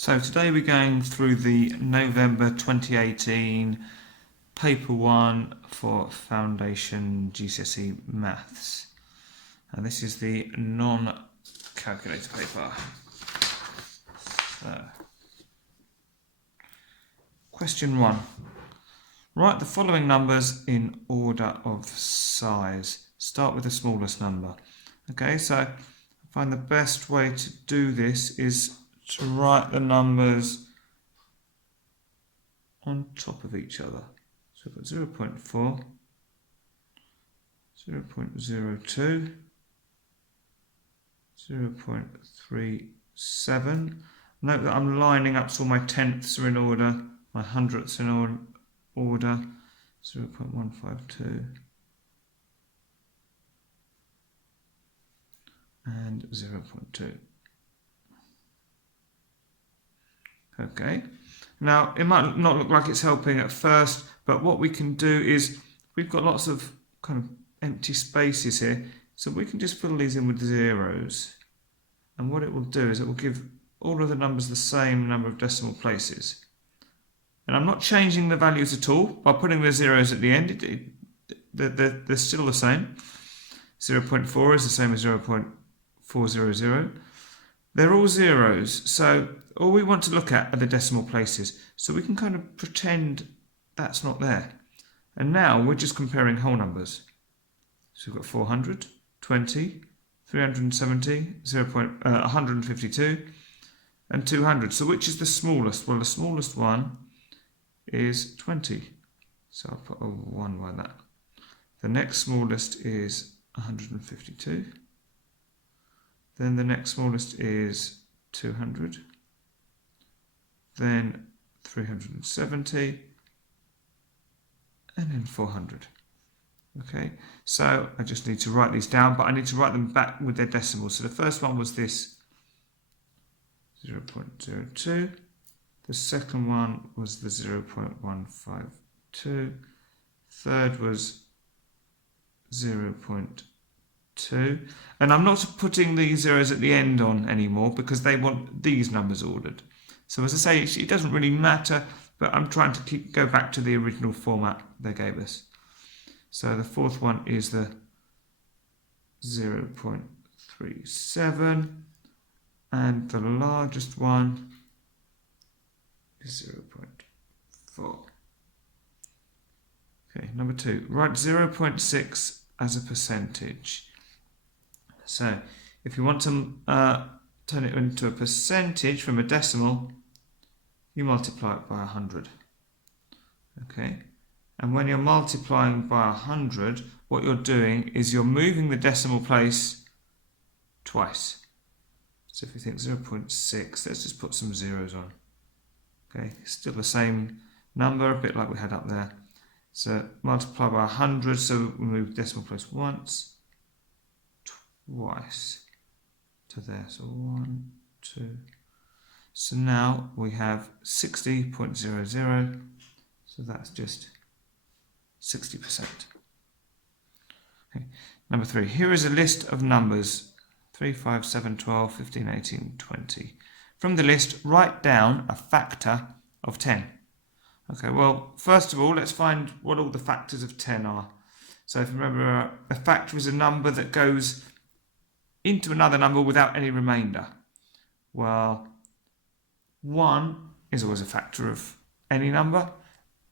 So today we're going through the November 2018 Paper 1 for Foundation GCSE Maths. And this is the non-calculator paper. So, question 1. Write the following numbers in order of size. Start with the smallest number. Okay, so I find the best way to do this is to write the numbers on top of each other. So we've got 0.4, 0.02, 0.37. Note that I'm lining up so my tenths are in order, my hundredths in order, 0.152 and 0.2. Okay, now it might not look like it's helping at first, but what we can do is we've got lots of kind of empty spaces here, so we can just fill these in with zeros, and what it will do is it will give all of the numbers the same number of decimal places. And I'm not changing the values at all by putting the zeros at the end. They're still the same. 0.4 is the same as 0.400. They're all zeros, so all we want to look at are the decimal places. So we can kind of pretend that's not there. And now we're just comparing whole numbers. So we've got 400, 20, 370, 152, and 200. So which is the smallest? Well, the smallest one is 20. So I'll put a 1 by that. The next smallest is 152. Then the next smallest is 200. Then 370. And then 400. Okay, so I just need to write these down, but I need to write them back with their decimals. So the first one was this 0.02. The second one was the 0.152. Third was 0.2. And I'm not putting these zeros at the end on anymore because they want these numbers ordered. So as I say, it doesn't really matter, but I'm trying to go back to the original format they gave us. So the fourth one is the 0.37, and the largest one is 0.4. Okay, number 2, write 0.6 as a percentage. So if you want to turn it into a percentage from a decimal, you multiply it by 100. Okay, and when you're multiplying by 100, what you're doing is you're moving the decimal place twice. So if you think 0.6, let's just put some zeros on. Okay, still the same number, a bit like we had up there. So multiply by 100, so we move decimal place once, twice to there. So 1, 2. So now we have 60.00. So that's just 60%. Okay. Number 3. Here is a list of numbers 3, 5, 7, 12, 15, 18, 20. From the list, write down a factor of 10. Okay, well, first of all, let's find what all the factors of 10 are. So if you remember, a factor is a number that goes into another number without any remainder. Well, 1 is always a factor of any number,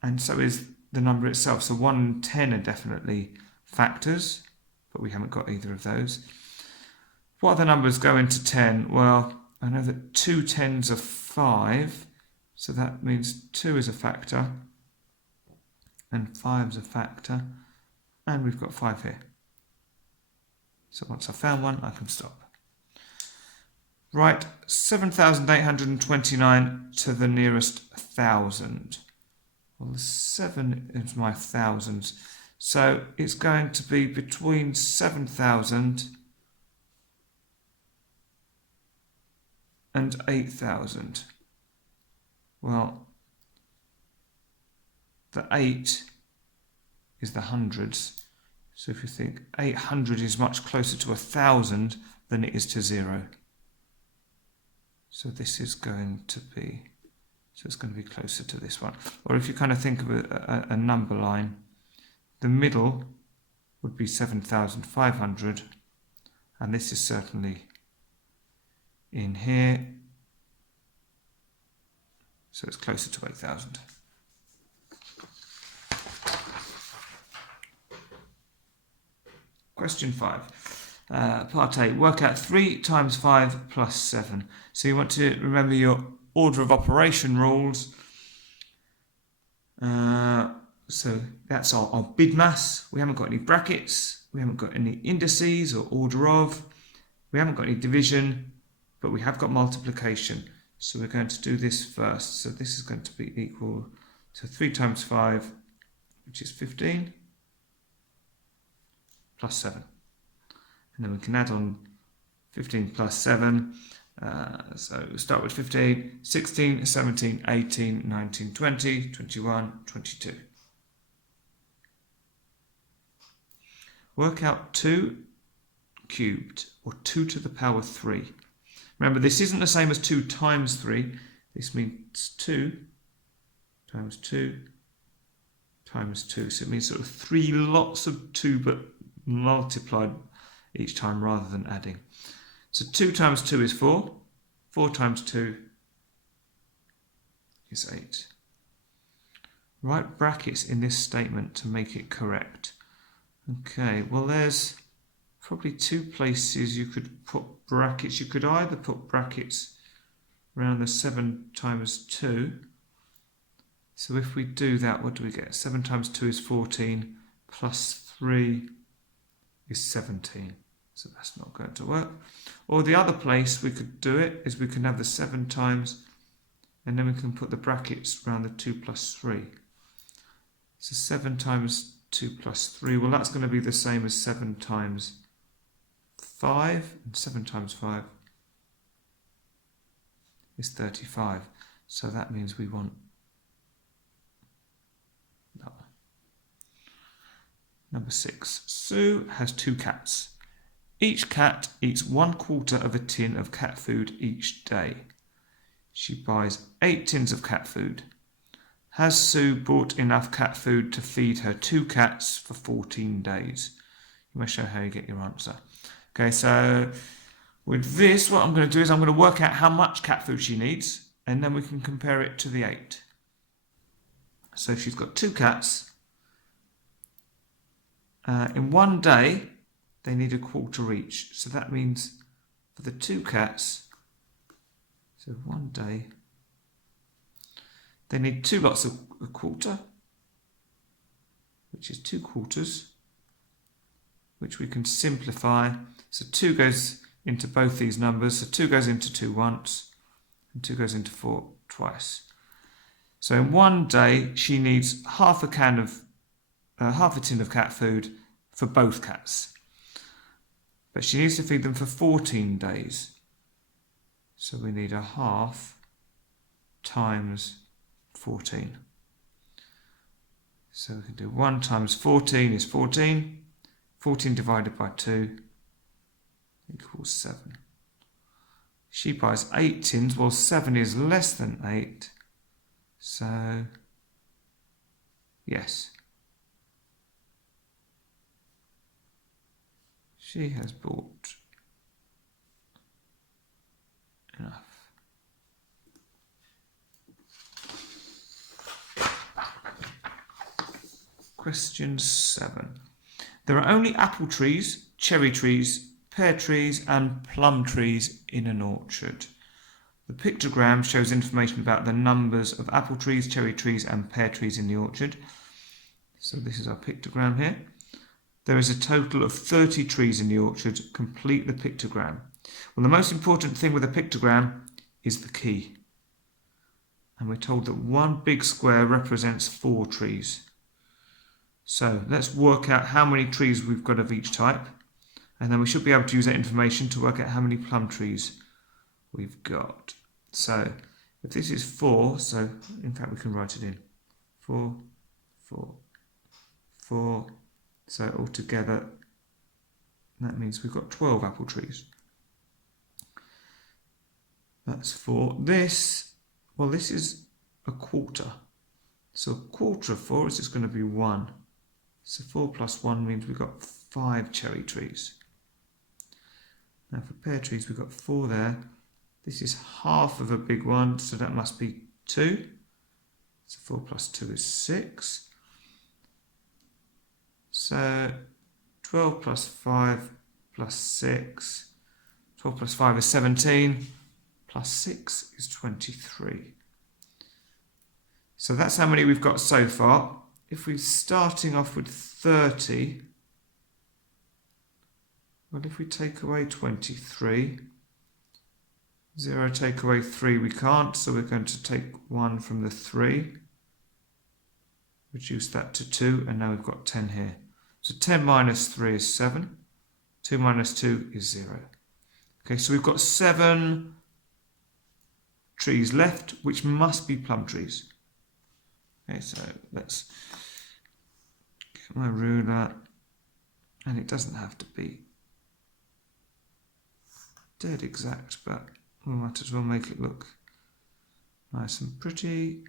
and so is the number itself. So 1 and 10 are definitely factors, but we haven't got either of those. What other numbers go into 10? Well, I know that 2 10s are 5, so that means 2 is a factor, and 5 is a factor, and we've got 5 here. So once I've found one, I can stop. Write 7,829 to the nearest 1,000. Well, the 7 is my thousands, so it's going to be between 7,000 and 8,000. Well, the 8 is the hundreds, so if you think 800 is much closer to 1,000 than it is to 0. So this is going to be, so it's going to be closer to this one. Or if you kind of think of a number line, the middle would be 7,500, and this is certainly in here, so it's closer to 8,000. Question 5. Part A, work out 3 times 5 plus 7. So you want to remember your order of operation rules. So that's our bid mass. We haven't got any brackets. We haven't got any indices or order of. We haven't got any division, but we have got multiplication. So we're going to do this first. So this is going to be equal to 3 times 5, which is 15, plus 7. And then we can add on 15 plus 7. So we'll start with 15, 16, 17, 18, 19, 20, 21, 22. Work out 2 cubed, or 2 to the power 3. Remember, this isn't the same as 2 times 3. This means 2 times 2 times 2. So it means sort of 3 lots of 2, but multiplied each time rather than adding. So 2 times 2 is 4. 4 times 2 is 8. Write brackets in this statement to make it correct. Okay, well there's probably 2 places you could put brackets. You could either put brackets around the 7 times 2. So if we do that, what do we get? 7 times 2 is 14, plus 3 is 17. So that's not going to work. Or the other place we could do it is we can have the 7 times, and then we can put the brackets around the 2 plus 3. So 7 times 2 plus 3, well that's going to be the same as 7 times 5, and 7 times 5 is 35. So that means we want that one. Number 6. Sue has 2 cats. Each cat eats 1/4 of a tin of cat food each day. She buys 8 tins of cat food. Has Sue bought enough cat food to feed her 2 cats for 14 days? You must show how you get your answer. Okay, so with this, what I'm going to do is I'm going to work out how much cat food she needs, and then we can compare it to the 8. So she's got 2 cats. In one day, they need 1/4 each. So that means for the 2 cats, so one day, they need 2 lots of 1/4, which is 2 quarters, which we can simplify. So 2 goes into both these numbers. So 2 goes into 2 once, and 2 goes into 4 twice. So in one day, she needs half a tin of cat food for both cats. But she needs to feed them for 14 days. So we need a half times 14. So we can do 1 times 14 is 14. 14 divided by 2 equals 7. She buys 8 tins, well 7 is less than 8. So, yes. She has bought enough. Question 7. There are only apple trees, cherry trees, pear trees and plum trees in an orchard. The pictogram shows information about the numbers of apple trees, cherry trees and pear trees in the orchard. So this is our pictogram here. There is a total of 30 trees in the orchard. Complete the pictogram. Well, the most important thing with a pictogram is the key. And we're told that one big square represents 4 trees. So let's work out how many trees we've got of each type. And then we should be able to use that information to work out how many plum trees we've got. So if this is 4, so in fact we can write it in. 4, 4, 4. So altogether, that means we've got 12 apple trees. That's 4. This, well, this is a quarter. So a quarter of 4 is just going to be 1. So 4 plus 1 means we've got 5 cherry trees. Now for pear trees, we've got 4 there. This is half of a big one, so that must be 2. So 4 plus 2 is 6. So 12 plus 5 plus 6. 12 plus 5 is 17. Plus 6 is 23. So that's how many we've got so far. If we're starting off with 30, well, if we take away 23, 0 take away 3 we can't, so we're going to take 1 from the 3, reduce that to 2, and now we've got 10 here. So 10 minus 3 is 7, 2 minus 2 is 0. Okay, so we've got 7 trees left, which must be plum trees. Okay, so let's get my ruler, and it doesn't have to be dead exact, but we might as well make it look nice and pretty.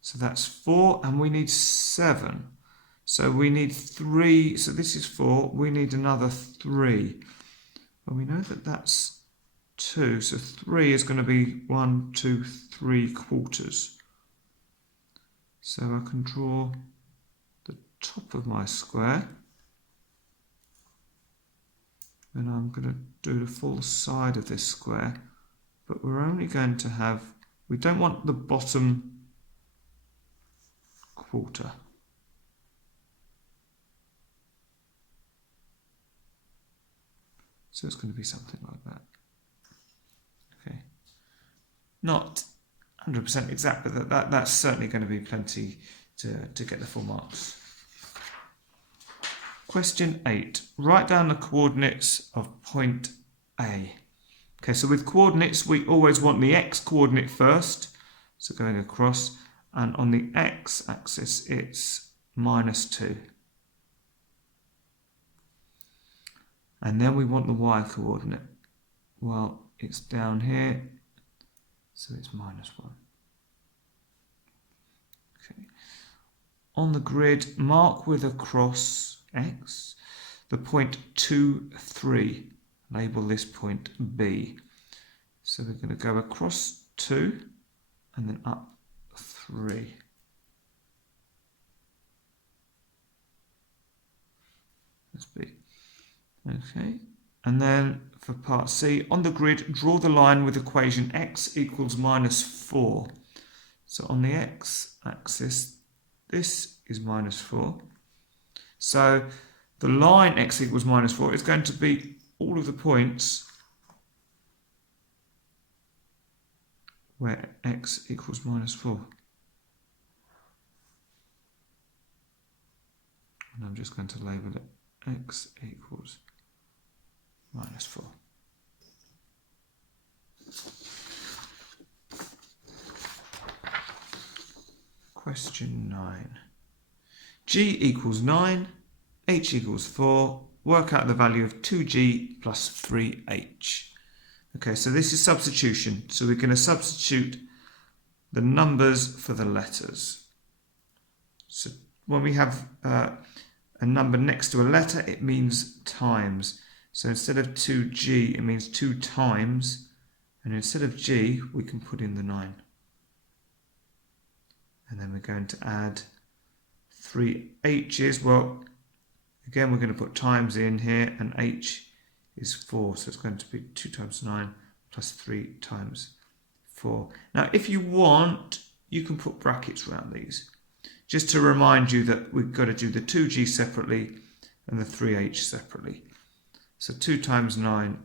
So that's 4, and we need 7. So we need 3, so this is 4, we need another 3. Well, we know that that's 2, so 3 is going to be 1, 2, 3 quarters. So I can draw the top of my square, and I'm going to do the full side of this square, but we're only going to have, we don't want the bottom quarter. So it's going to be something like that. Okay. Not 100% exact, but that's certainly going to be plenty to get the full marks. Question 8. Write down the coordinates of point A. Okay, so with coordinates, we always want the x coordinate first, so going across, and on the x-axis, it's -2. And then we want the y coordinate. Well, it's down here, so it's -1. Okay. On the grid, mark with a cross x the point 2, 3. Label this point B. So we're going to go across 2 and then up 3. That's B. Okay. And then for part C, on the grid, draw the line with equation x equals -4. So on the x-axis, this is -4. So the line x equals -4 is going to be all of the points where x equals -4. And I'm just going to label it x equals -4. Question 9. G equals 9, h equals 4. Work out the value of 2g plus 3h. Okay, so this is substitution. So we're going to substitute the numbers for the letters. So when we have a number next to a letter, it means times. So instead of 2g, it means 2 times. And instead of g, we can put in the 9. And then we're going to add 3 h's. Well, again, we're going to put times in here, and h is 4. So it's going to be 2 times 9 plus 3 times 4. Now, if you want, you can put brackets around these, just to remind you that we've got to do the 2g separately and the 3h separately. So 2 times 9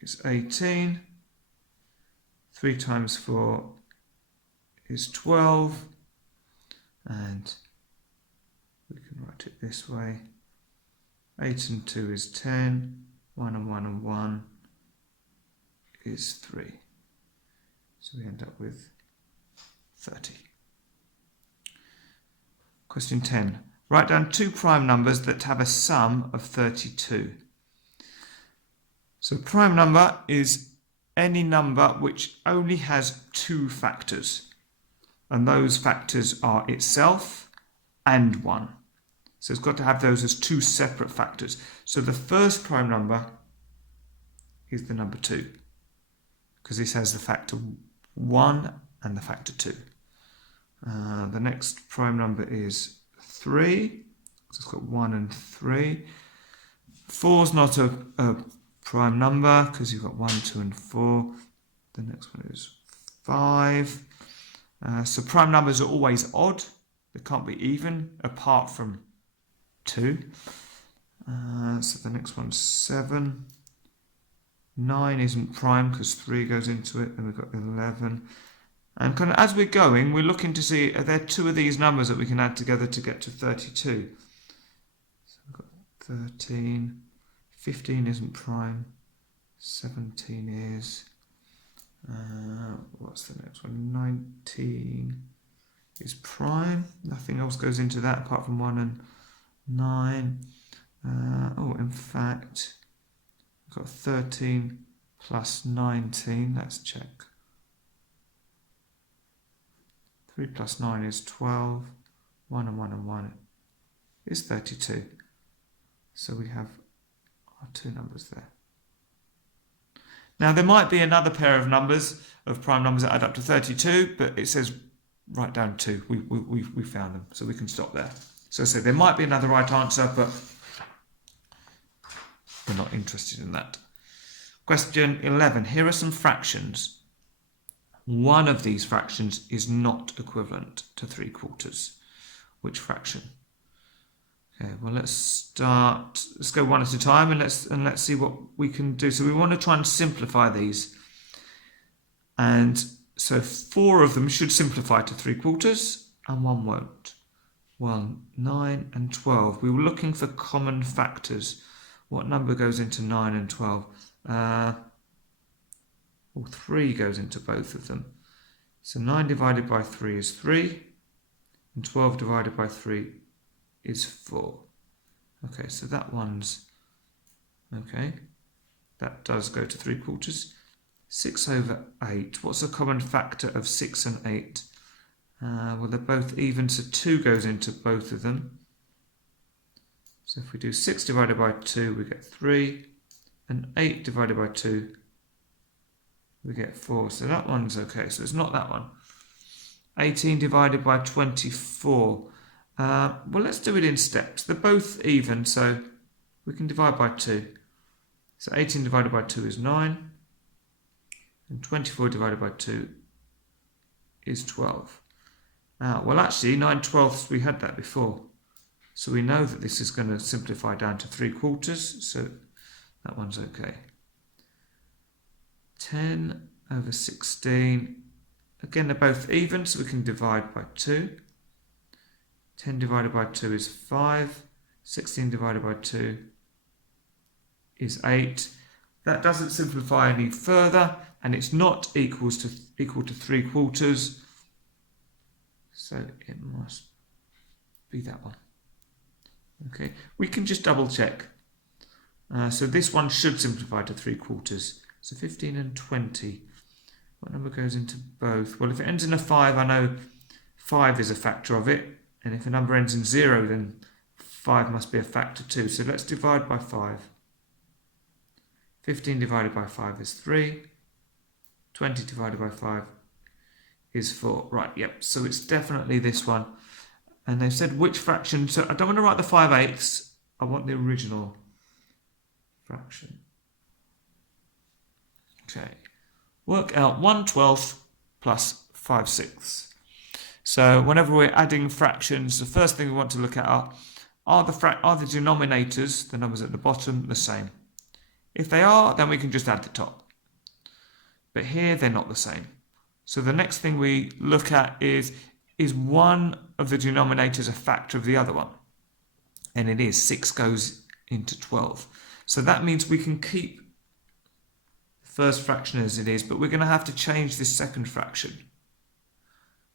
is 18. 3 times 4 is 12. And we can write it this way. 8 and 2 is 10. 1 and 1 and 1 is 3. So we end up with 30. Question 10. Write down 2 prime numbers that have a sum of 32. So prime number is any number which only has two factors, and those factors are itself and 1. So it's got to have those as two separate factors. So the first prime number is the number 2, because this has the factor 1 and the factor 2. The next prime number is 3, so it's got 1 and 3. 4 is not a prime number because you've got 1, 2 and 4. The next one is 5. So prime numbers are always odd. They can't be even apart from 2. So the next one's 7. 9 isn't prime because 3 goes into it. Then we've got 11. And kind of as we're going, we're looking to see, are there 2 of these numbers that we can add together to get to 32? So we've got 13. 15 isn't prime. 17 is. What's the next one? 19 is prime. Nothing else goes into that apart from 1 and 9. In fact, we've got 13 plus 19. Let's check. 3 plus 9 is 12. 1 and 1 and 1 is 32. So we have our 2 numbers there. Now there might be another pair of numbers, of prime numbers that add up to 32, but it says write down 2. We found them, so we can stop there. So I say there might be another right answer, but we're not interested in that. Question 11. Here are some fractions. One of these fractions is not equivalent to 3/4. Which fraction? Okay, well let's go one at a time and let's see what we can do. So we want to try and simplify these. And so 4 of them should simplify to 3/4 and 1 won't. 1, 9 and 12. We were looking for common factors. What number goes into 9 and 12? 3 goes into both of them. So 9 divided by 3 is 3. And 12 divided by 3 is 4. Okay, so that one's okay. That does go to 3/4. 6 over 8. What's a common factor of 6 and 8? Well, they're both even, so 2 goes into both of them. So if we do 6 divided by 2, we get 3. And 8 divided by 2, we get 4. So that one's okay. So it's not that one. 18 divided by 24. Well, let's do it in steps. They're both even, so we can divide by 2. So 18 divided by 2 is 9. And 24 divided by 2 is 12. Well, actually, 9/12, we had that before. So we know that this is going to simplify down to 3/4. So that one's okay. 10 over 16. Again, they're both even, so we can divide by 2. 10 divided by 2 is 5. 16 divided by 2 is 8. That doesn't simplify any further, and it's not equal to 3/4. So it must be that one. Okay, we can just double check. So this one should simplify to 3/4. So 15 and 20. What number goes into both? Well, if it ends in a 5, I know 5 is a factor of it. And if a number ends in 0, then 5 must be a factor too. So let's divide by 5. 15 divided by 5 is 3. 20 divided by 5 is 4. Right, yep. So it's definitely this one. And they've said which fraction. So I don't want to write the 5/8. I want the original fraction. Okay. Work out 1/12 plus 5/6. So whenever we're adding fractions, the first thing we want to look at are the denominators, the numbers at the bottom, the same? If they are, then we can just add the top. But here they're not the same. So the next thing we look at is one of the denominators a factor of the other one? And it is. 6 goes into 12. So that means we can keep the first fraction as it is, but we're going to have to change this second fraction.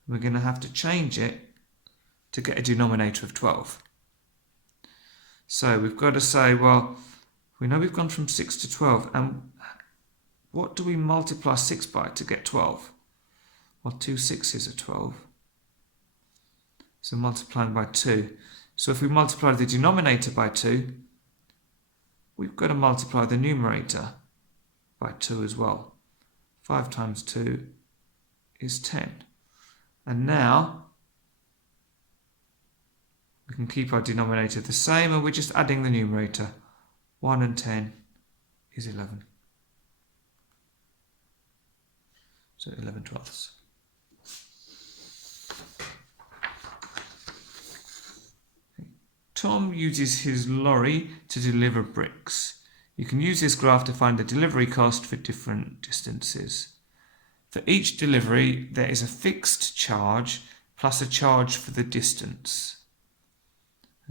We're going to have to change it to get a denominator of 12. So we've got to say, well, we know we've gone from 6 to 12, and what do we multiply 6 by to get 12? Well, 2 6s are 12. So multiplying by 2. So if we multiply the denominator by 2, we've got to multiply the numerator by 2 as well. 5 times 2 is 10. And now we can keep our denominator the same, and we're just adding the numerator. 1 and 10 is 11. So 11 twelfths. Tom uses his lorry to deliver bricks. You can use this graph to find the delivery cost for different distances. For each delivery, there is a fixed charge plus a charge for the distance.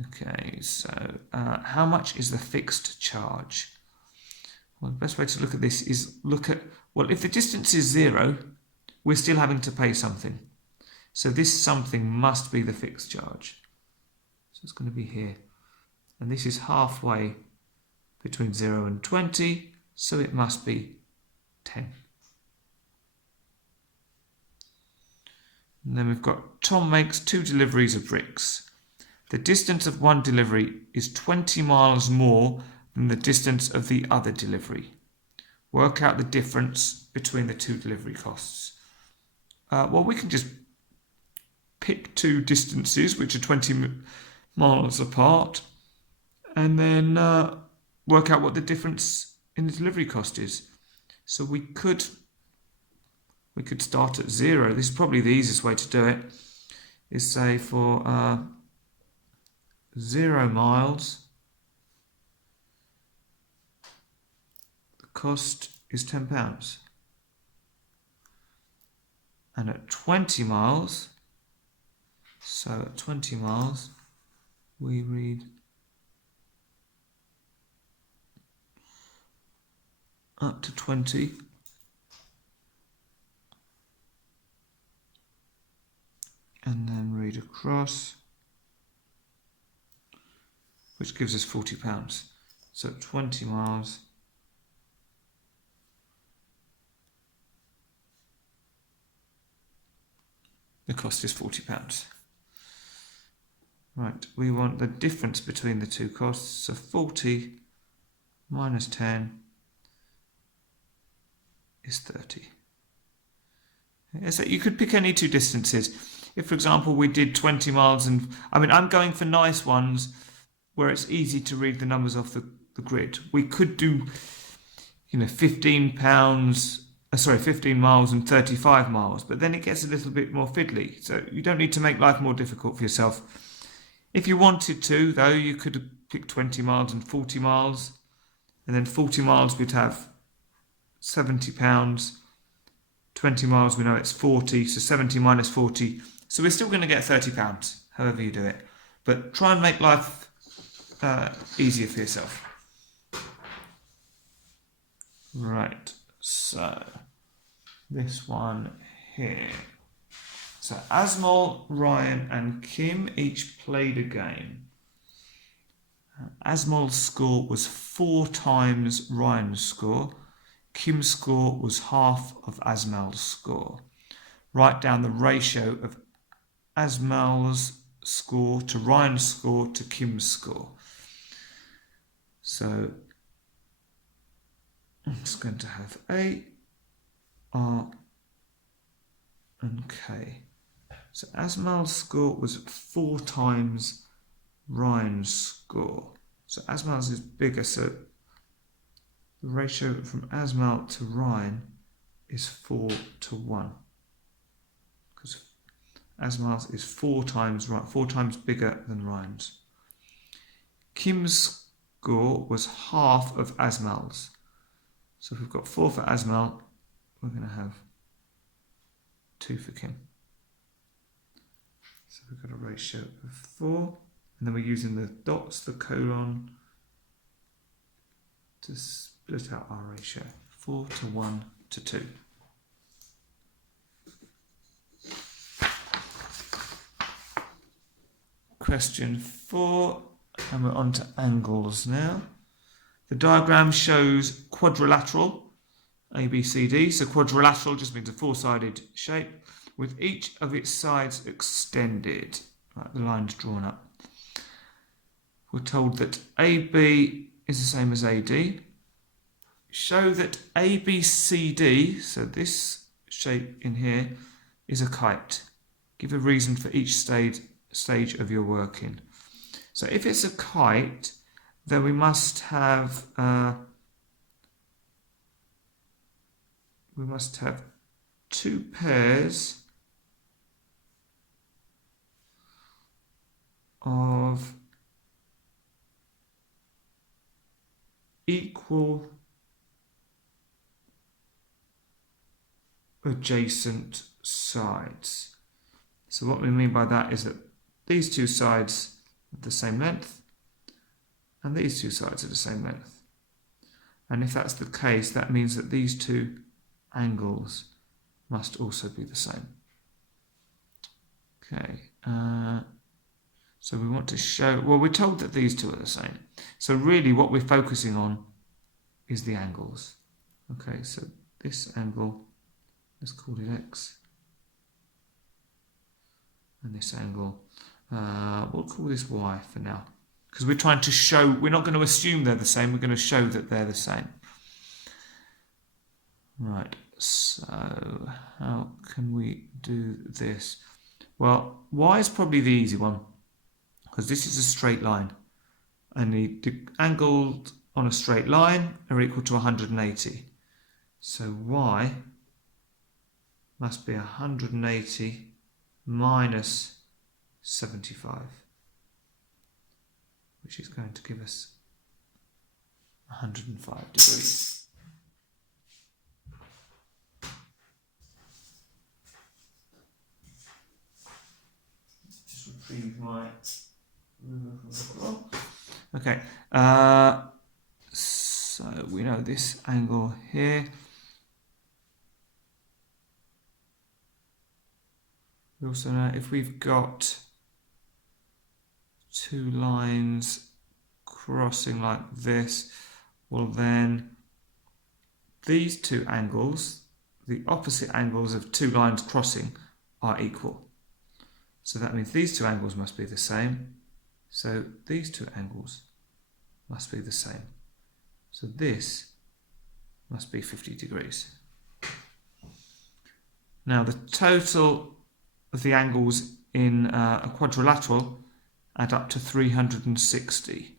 Okay, so how much is the fixed charge? Well, the best way to look at this is look at, well, if the distance is 0, we're still having to pay something. So this something must be the fixed charge. So it's going to be here. And this is halfway between 0 and 20, so it must be 10. And then we've got Tom makes 2 deliveries of bricks. The distance of one delivery is 20 miles more than the distance of the other delivery. Work out the difference between the 2 delivery costs. Well, we can just pick 2 distances which are 20 miles apart, and then work out what the difference in the delivery cost is. So we could start at 0. This is probably the easiest way to do it, is say for 0 miles, the cost is £10. And at 20 miles, so at 20 miles, we read up to 20, and then read across, which gives us £40. So at 20 miles, the cost is £40. Right, we want the difference between the 2 costs, so 40 minus 10 is 30. So you could pick any 2 distances. If, for example, we did 20 miles, and I'm going for nice ones where it's easy to read the numbers off the grid. We could do, 15 miles and 35 miles, but then it gets a little bit more fiddly. So you don't need to make life more difficult for yourself. If you wanted to, though, you could pick 20 miles and 40 miles, and then 40 miles we'd have £70. 20 miles, we know it's 40, so 70 minus 40. So we're still going to get £30, however you do it. But try and make life easier for yourself. Right, so this one here. So Asmol, Ryan and Kim each played a game. Asmol's score was 4 times Ryan's score. Kim's score was half of Asmal's score. Write down the ratio of Asmal's score to Ryan's score to Kim's score. So I'm just going to have A, R and K. So Asmal's score was 4 times Ryan's score. So Asmal's is bigger, so the ratio from Asmal to Ryan is 4 to 1. Because Asmal's is 4 times bigger than Ryan's. Kim's score was half of Asmal's. So if we've got 4 for Asmal, we're going to have 2 for Kim. So we've got a ratio of 4, and then we're using the dots, the colon, to split out our ratio. 4 to 1 to 2. Question 4, and we're on to angles now. The diagram shows quadrilateral ABCD. So quadrilateral just means a four-sided shape with each of its sides extended. Right, the line's drawn up. We're told that AB is the same as AD. Show that ABCD, so this shape in here, is a kite. Give a reason for each stage of your working. So if it's a kite, then we must have two pairs of equal adjacent sides. So what we mean by that is that these two sides are the same length and these two sides are the same length. And if that's the case, that means that these two angles must also be the same. Okay, so we want to show, well, we're told that these two are the same. So really what we're focusing on is the angles. Okay, so this angle, let's call it X. And this angle, we'll call this Y for now. Because we're trying to show, we're not going to assume they're the same, we're going to show that they're the same. Right, so how can we do this? Well, Y is probably the easy one, because this is a straight line. And the angles on a straight line are equal to 180. So Y must be 180 minus 75, which is going to give us 105 degrees. Just retrieve my okay, so we know this angle here. We also know if we've got two lines crossing like this, well then these two angles, the opposite angles of two lines crossing, are equal. So that means these two angles must be the same. So these two angles must be the same. So this must be 50 degrees. Now the total of the angles in a quadrilateral add up to 360.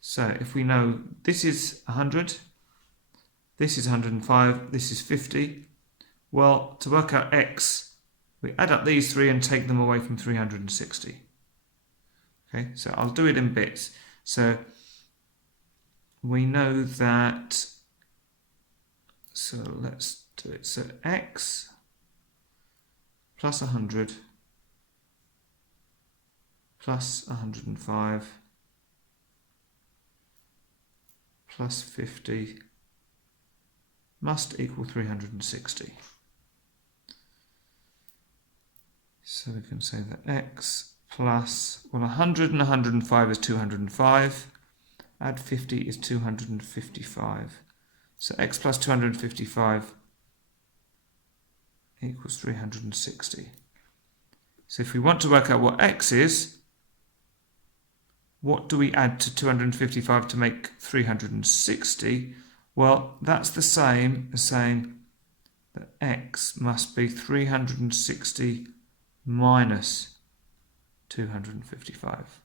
So if we know this is 100, this is 105, this is 50, well, to work out X, we add up these three and take them away from 360. Okay, so I'll do it in bits. So we know that, so let's do it. So X plus 100 plus 105 plus 50 must equal 360. So we can say that X plus, well, 100 and 105 is 205. Add 50 is 255. So X plus 255 equals 360. So if we want to work out what X is, what do we add to 255 to make 360? Well, that's the same as saying that X must be 360 minus 255.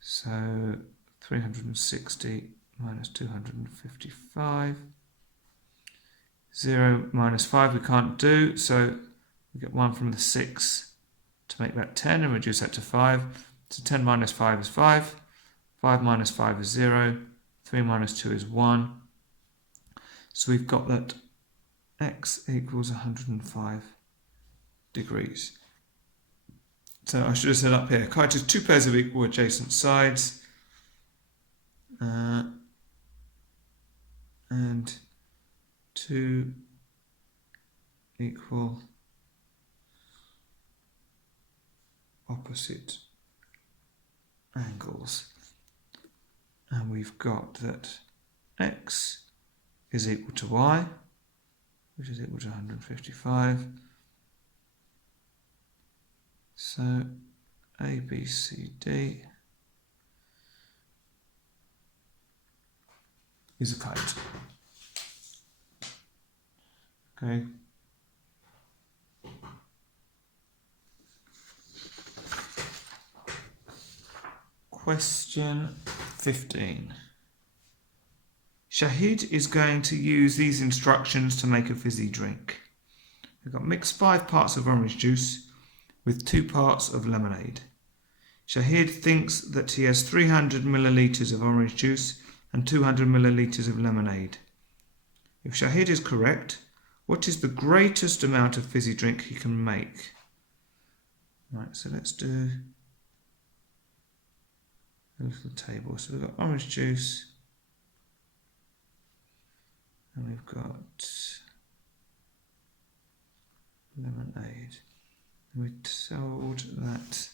So 360 minus 255. 0 minus 5 we can't do, so we get 1 from the 6 to make that 10 and reduce that to 5. So 10 minus 5 is 5. 5 minus 5 is 0. 3 minus 2 is 1. So we've got that X equals 105 degrees. So I should have said up here, kite is two pairs of equal adjacent sides. And two equal opposite angles. And we've got that x is equal to y, which is equal to 155. So A, B, C, D is a kite. Okay. Question 15. Shahid is going to use these instructions to make a fizzy drink. We've got mix 5 parts of orange juice with 2 parts of lemonade. Shahid thinks that he has 300 millilitres of orange juice and 200 millilitres of lemonade. If Shahid is correct, what is the greatest amount of fizzy drink he can make? Right, so let's do a little table. So we've got orange juice and we've got lemonade. And we're told that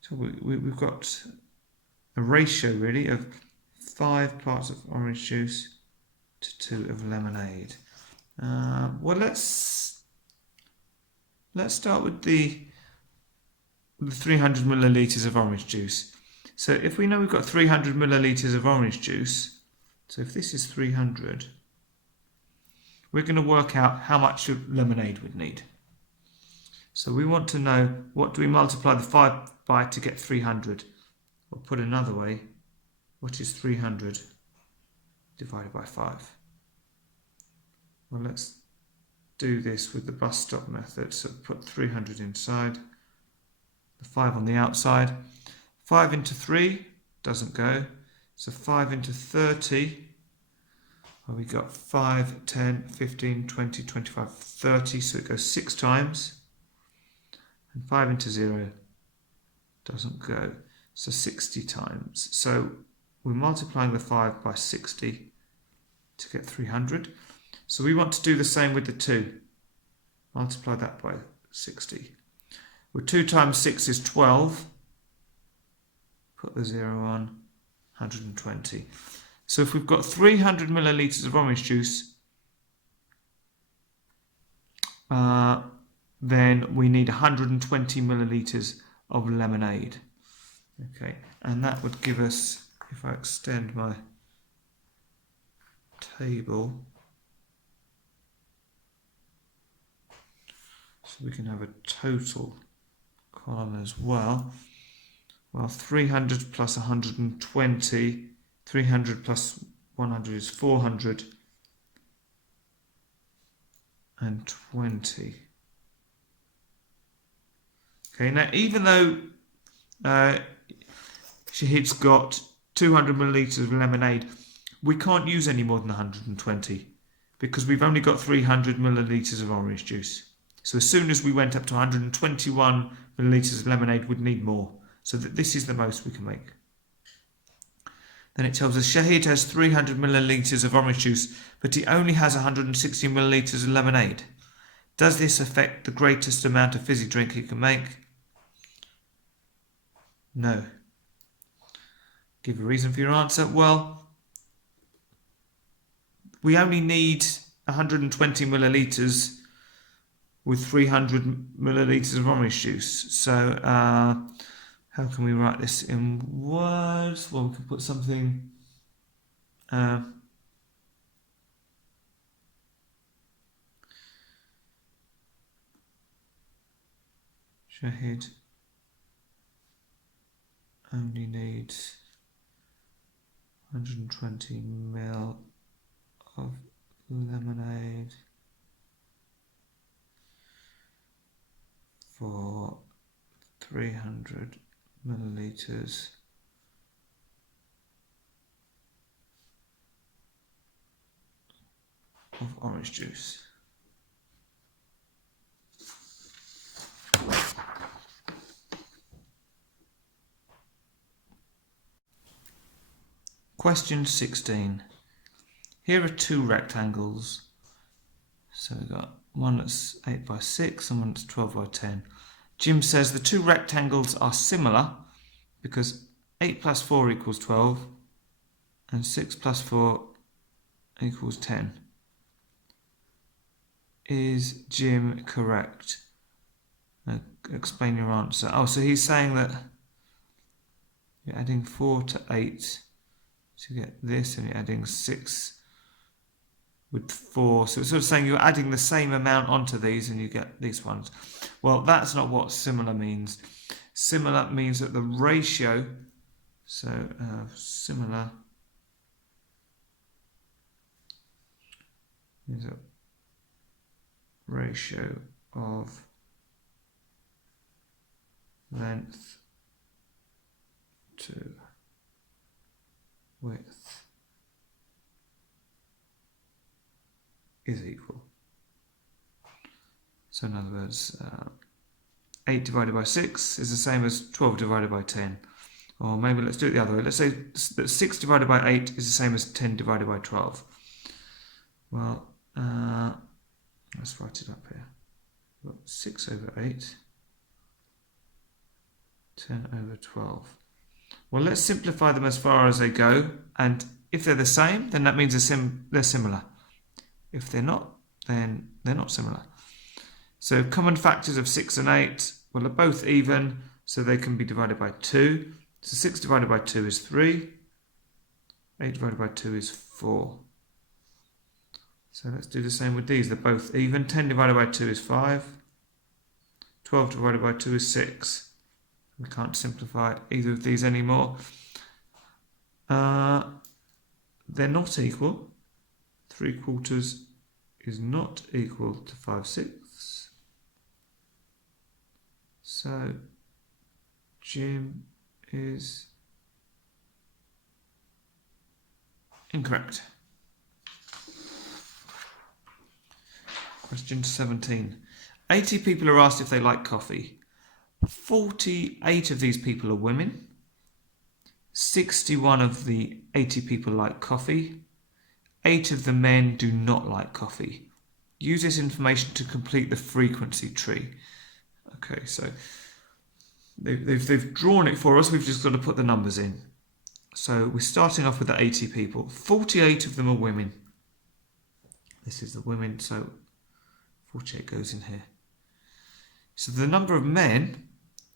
so we've got a ratio really of 5 parts of orange juice to 2 of lemonade. Well, let's start with the 300 millilitres of orange juice. So if we know we've got 300 millilitres of orange juice, so if this is 300, we're going to work out how much of lemonade we'd need. So we want to know, what do we multiply the 5 by to get 300? Or put another way, what is 300 divided by 5? Well, let's do this with the bus stop method. So put 300 inside, the 5 on the outside. 5 into 3 doesn't go. So 5 into 30, well, we got 5, 10, 15, 20, 25, 30. So it goes 6 times. And 5 into 0 doesn't go. So 60 times. So we're multiplying the 5 by 60 to get 300. So we want to do the same with the 2. Multiply that by 60. Well, 2 times 6 is 12. Put the 0 on, 120. So if we've got 300 millilitres of orange juice, then we need 120 millilitres of lemonade. Okay, and that would give us, if I extend my table, so we can have a total column as well. Well, 300 plus 120, 300 plus 100 is 420. Okay, now even though Shahid's got 200 millilitres of lemonade, we can't use any more than 120 because we've only got 300 millilitres of orange juice. So as soon as we went up to 121 millilitres of lemonade, we'd need more. So that this is the most we can make. Then it tells us Shahid has 300 millilitres of orange juice, but he only has 160 millilitres of lemonade. Does this affect the greatest amount of fizzy drink he can make? No. Give a reason for your answer. Well, we only need 120 millilitres with 300 millilitres of orange juice. So how can we write this in words? Well, we can put something Shahid only needs 120 ml of lemonade for 300 millilitres of orange juice. Question 16. Here are 2 rectangles. So we've got one that's 8 by 6 and one that's 12 by 10. Jim says the two rectangles are similar because 8 plus 4 equals 12 and 6 plus 4 equals 10. Is Jim correct? Explain your answer. Oh, so he's saying that you're adding 4 to 8 to get this, and you're adding 6 with 4. So it's sort of saying you're adding the same amount onto these and you get these ones. Well, that's not what similar means. Similar means that the ratio, so similar is a ratio of length to width is equal. So in other words, 8 divided by 6 is the same as 12 divided by 10. Or maybe let's do it the other way. Let's say that 6 divided by 8 is the same as 10 divided by 12. Well, let's write it up here. We've got 6 over 8, 10 over 12. Well, let's simplify them as far as they go, and if they're the same, then that means they're similar. If they're not, then they're not similar. So common factors of 6 and 8, well, they're both even, so they can be divided by 2. So 6 divided by 2 is 3. 8 divided by 2 is 4. So let's do the same with these. They're both even. 10 divided by 2 is 5. 12 divided by 2 is 6. We can't simplify either of these anymore. They're not equal. 3/4 is not equal to 5/6. So Jim is incorrect. Question 17. 80 people are asked if they like coffee. 48 of these people are women. 61 of the 80 people like coffee. 8 of the men do not like coffee. Use this information to complete the frequency tree. Okay, so they've drawn it for us. We've just got to put the numbers in. So we're starting off with the 80 people. 48 of them are women. This is the women, so 48 goes in here. So the number of men,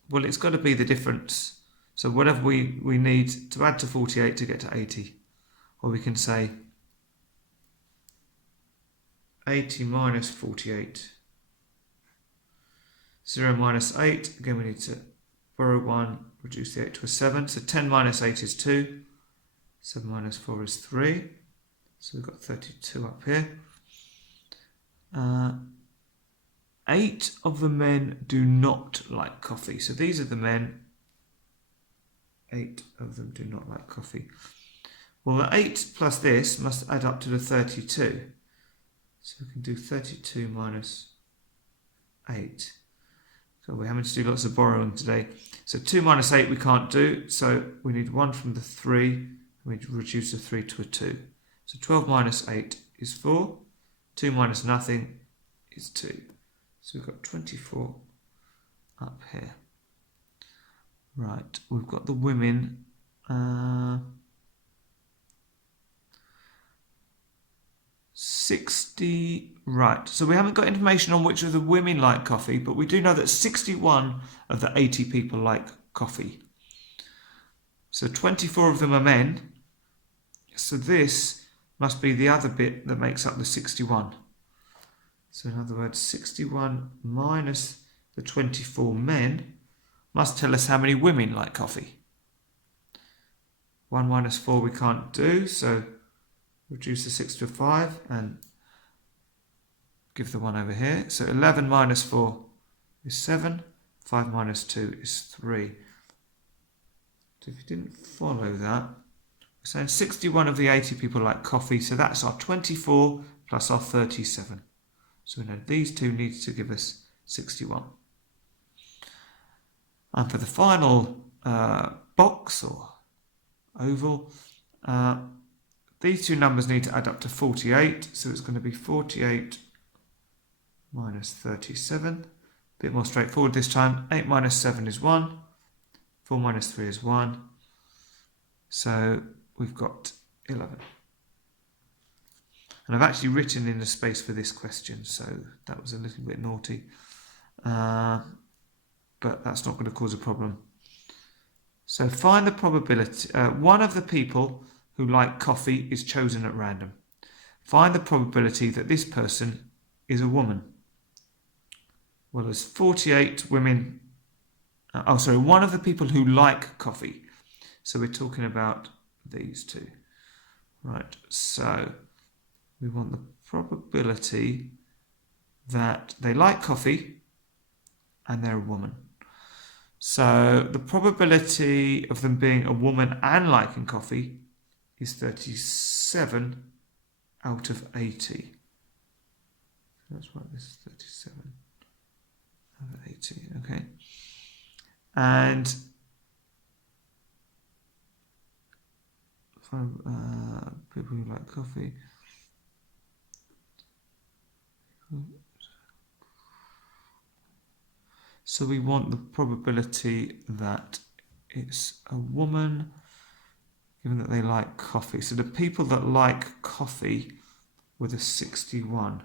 well, it's got to be the difference. So whatever we need to add to 48 to get to 80. Or we can say 80 minus 48. 0 minus 8. Again, we need to borrow 1, reduce the 8 to a 7. So 10 minus 8 is 2. 7 minus 4 is 3. So we've got 32 up here. 8 of the men do not like coffee. So these are the men. 8 of them do not like coffee. Well, the 8 plus this must add up to the 32. So we can do 32 minus 8. So we're having to do lots of borrowing today. So 2 minus 8 we can't do. So we need 1 from the 3. We reduce the 3 to a 2. So 12 minus 8 is 4. 2 minus nothing is 2. So we've got 24 up here. Right, we've got the women. 60, right. So we haven't got information on which of the women like coffee, but we do know that 61 of the 80 people like coffee. So 24 of them are men. So this must be the other bit that makes up the 61. So in other words, 61 minus the 24 men must tell us how many women like coffee. 1 minus 4 we can't do, so reduce the 6 to a 5 and give the 1 over here. So 11 minus 4 is 7. 5 minus 2 is 3. So if you didn't follow that, we're saying 61 of the 80 people like coffee, so that's our 24 plus our 37. So we know these two need to give us 61. And for the final box or oval, these two numbers need to add up to 48. So it's going to be 48 minus 37. bit more straightforward this time. 8 minus 7 is 1. 4 minus 3 is 1. So we've got 11. And I've actually written in a space for this question, so that was a little bit naughty. But that's not going to cause a problem. So find the probability. One of the people who like coffee is chosen at random. Find the probability that this person is a woman. Well, there's 48 women. One of the people who like coffee. So we're talking about these two. Right, so we want the probability that they like coffee and they're a woman. So the probability of them being a woman and liking coffee is 37 out of 80. That's right, this is 37 out of 80, okay. And people who like coffee. So we want the probability that it's a woman, given that they like coffee. So the people that like coffee were the 61.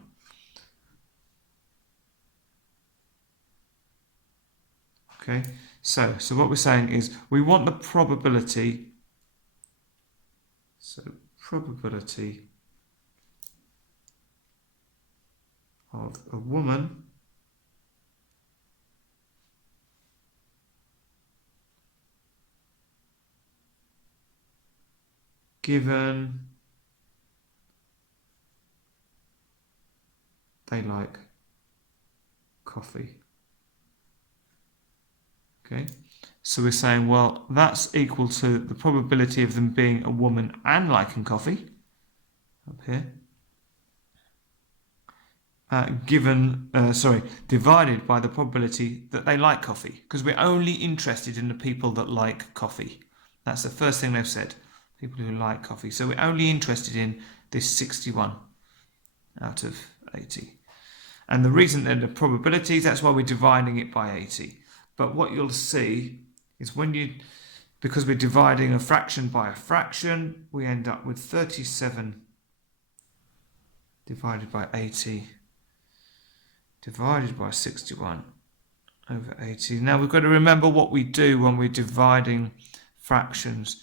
Okay, so what we're saying is we want the probability. So probability of a woman given they like coffee. Okay, so we're saying, well, that's equal to the probability of them being a woman and liking coffee, up here, divided by the probability that they like coffee, because we're only interested in the people that like coffee. That's the first thing they've said, people who like coffee. So we're only interested in this 61 out of 80. And the reason that the probabilities, that's why we're dividing it by 80. But what you'll see is because we're dividing a fraction by a fraction, we end up with 37 divided by 80 divided by 61 over 80. Now we've got to remember what we do when we're dividing fractions.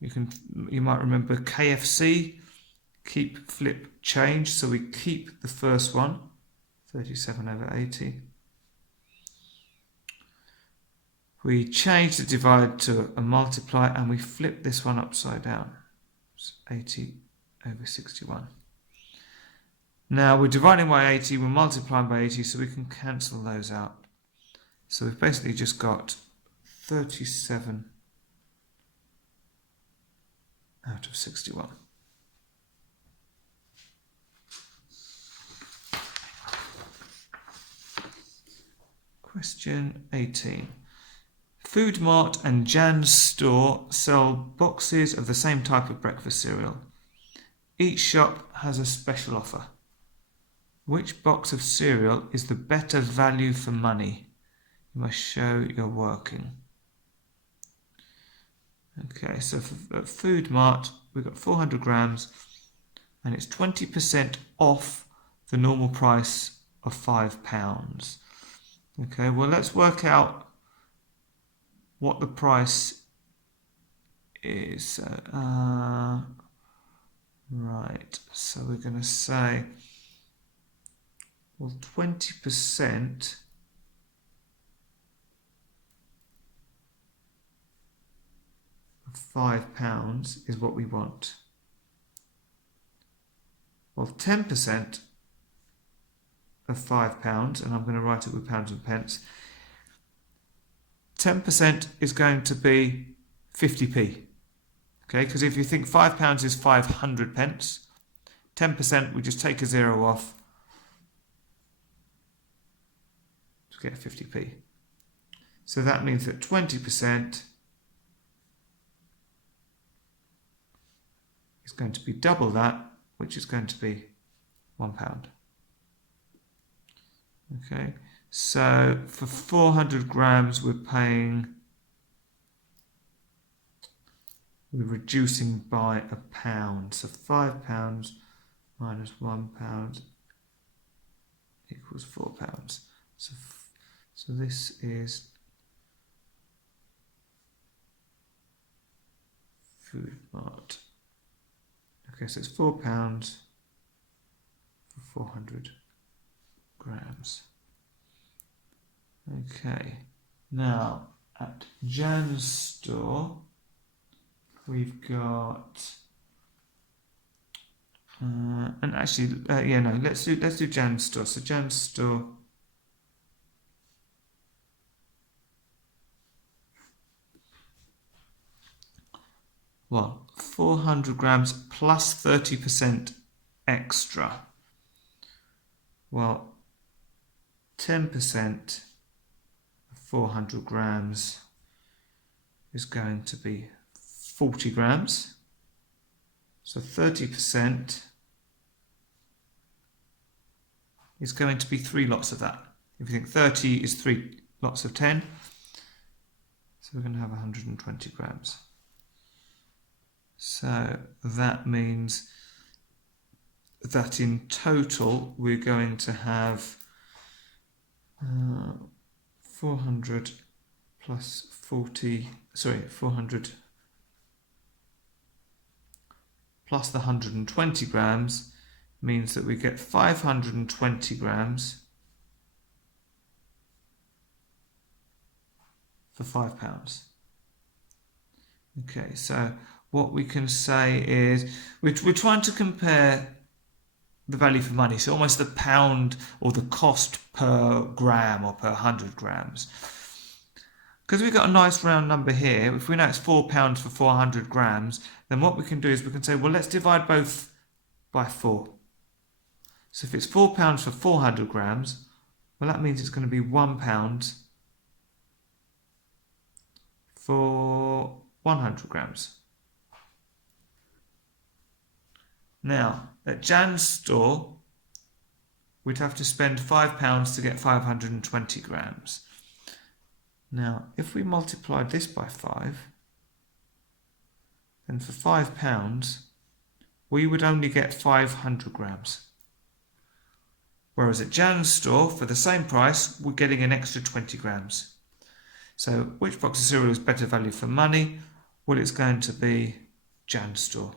You might remember KFC, keep, flip, change. So we keep the first one, 37 over 80. We change the divide to a multiply and we flip this one upside down. It's 80 over 61. Now we're dividing by 80, we're multiplying by 80, so we can cancel those out. So we've basically just got 37 out of 61. Question 18. Food Mart and Jan's store sell boxes of the same type of breakfast cereal. Each shop has a special offer. Which box of cereal is the better value for money? You must show you're working. Okay, so for Food Mart, we've got 400 grams and it's 20% off the normal price of £5. Okay, well, let's work out what the price is. Right, so we're going to say, well, 20% of £5 is what we want. Well, 10% of £5, and I'm going to write it with pounds and pence, 10% is going to be 50p. Okay, because if you think £5 is 500 pence, 10% we just take a zero off to get 50p. So that means that 20% is going to be double that, which is going to be £1. Okay, so for 400 grams we're reducing by £1. So £5 minus £1 equals £4. So this is Food Mart. Okay, so it's £4 for 400 grams. Okay, now at Jan's store we've got and actually let's do Jan's store. So Jan's store, well, 400 grams plus 30% extra. Well, 10% of 400 grams is going to be 40 grams. So 30% is going to be 3 lots of that. If you think 30 is 3 lots of 10, so we're going to have 120 grams. So that means that in total we're going to have 400 plus 400 plus the 120 grams means that we get 520 grams for £5. Okay, so what we can say is we're trying to compare the value for money, so almost the pound or the cost per gram or per 100 grams. Because we've got a nice round number here, if we know it's £4 for 400 grams, then what we can do is we can say, well, let's divide both by 4. So if it's £4 for 400 grams, well, that means it's going to be £1 for 100 grams. Now, at Jan's store, we'd have to spend £5 to get 520 grams. Now, if we multiply this by 5, then for £5, we would only get 500 grams. Whereas at Jan's store, for the same price, we're getting an extra 20 grams. So, which box of cereal is better value for money? Well, it's going to be Jan's store.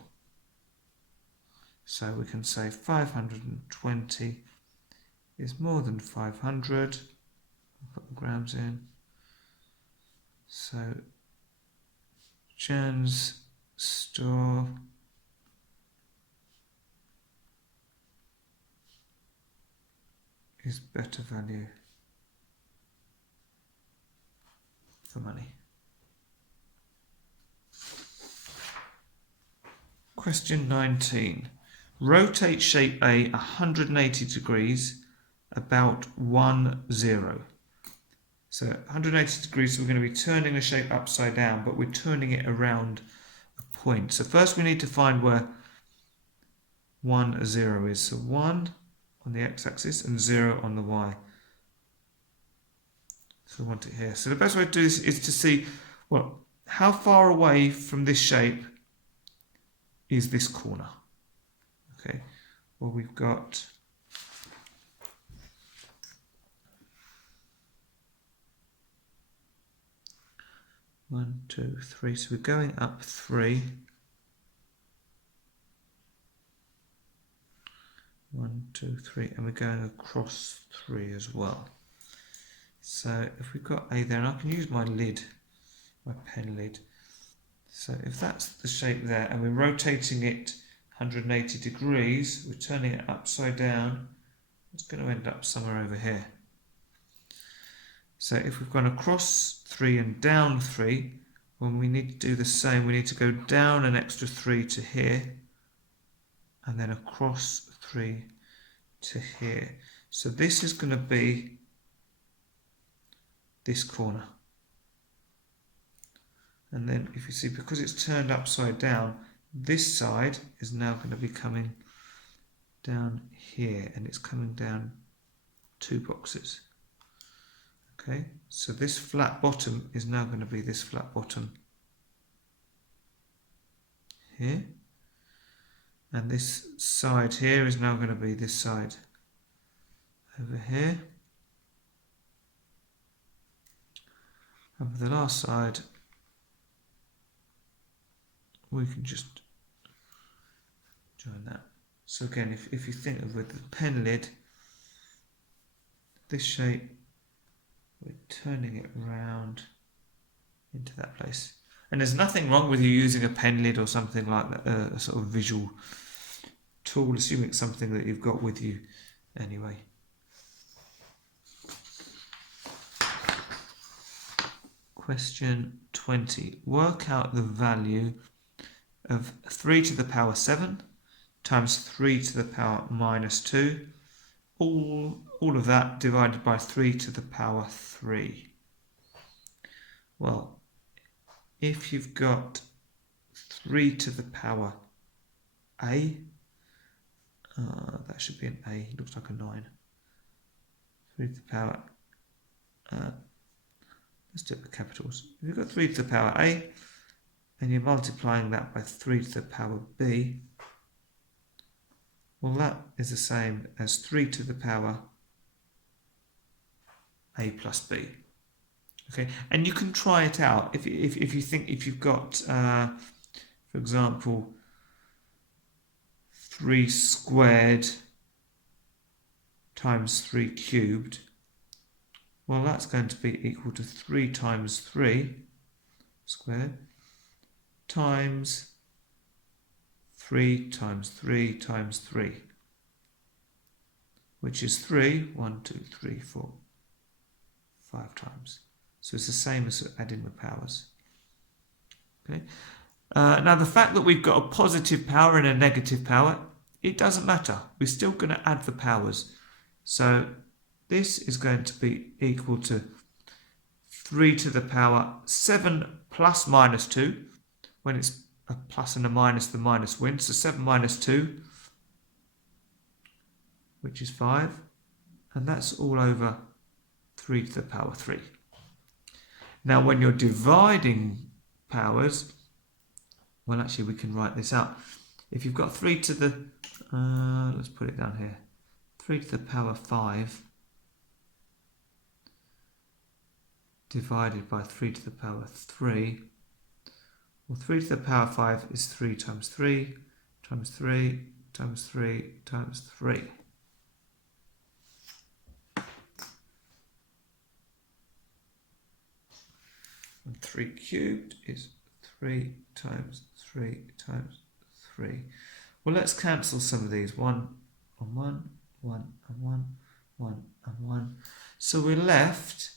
So we can say 520 is more than 500. I'll put the grams in. So Jan's store is better value for money. Question 19. Rotate shape A 180 degrees about 1, 0. So 180 degrees, so we're going to be turning the shape upside down, but we're turning it around a point. So first we need to find where 1, 0 is. So 1 on the x-axis and 0 on the y. So I want it here. So the best way to do this is to see, well, how far away from this shape is this corner? Okay, well, we've got one, 2, 3. So we're going up 3. 1, 2, 3, and we're going across 3 as well. So if we've got A there, and I can use my lid, my pen lid. So if that's the shape there, and we're rotating it 180 degrees, we're turning it upside down, it's going to end up somewhere over here. So if we've gone across 3 and down 3, when we need to do the same, we need to go down an extra 3 to here, and then across 3 to here. So this is going to be this corner. And then if you see, because it's turned upside down, this side is now going to be coming down here, and it's coming down 2 boxes. Okay, so this flat bottom is now going to be this flat bottom here. And this side here is now going to be this side over here. And for the last side, we can just join that. So again, if you think of with the pen lid, this shape, we're turning it round into that place. And there's nothing wrong with you using a pen lid or something like that, a sort of visual tool, assuming it's something that you've got with you anyway. Question 20. Work out the value of 3 to the power 7 times 3 to the power minus 2, all of that divided by 3 to the power 3. Well, if you've got 3 to the power a, that should be an a, looks like a 9. 3 to the power, let's do it with capitals. If you've got 3 to the power a, and you're multiplying that by 3 to the power b, well, that is the same as 3 to the power a plus b. Okay, and you can try it out if you think, if you've got, for example, 3 squared times 3 cubed. Well, that's going to be equal to 3 times 3 squared times 3 times 3 times 3, which is 3, 1, 2, 3, 4, 5 times. So it's the same as adding the powers. Okay. Now the fact that we've got a positive power and a negative power, it doesn't matter. We're still going to add the powers. So this is going to be equal to 3 to the power 7 plus minus 2. When it's a plus and a minus, the minus wins. So 7 minus 2, which is 5. And that's all over 3 to the power 3. Now when you're dividing powers, well, actually we can write this out. If you've got 3 to the, let's put it down here, 3 to the power 5 divided by 3 to the power 3, well, 3 to the power 5 is 3 times 3 times 3 times 3 times 3. And 3 cubed is 3 times 3 times 3. Well, let's cancel some of these. 1 and 1, 1 and 1, 1 and 1. So we're left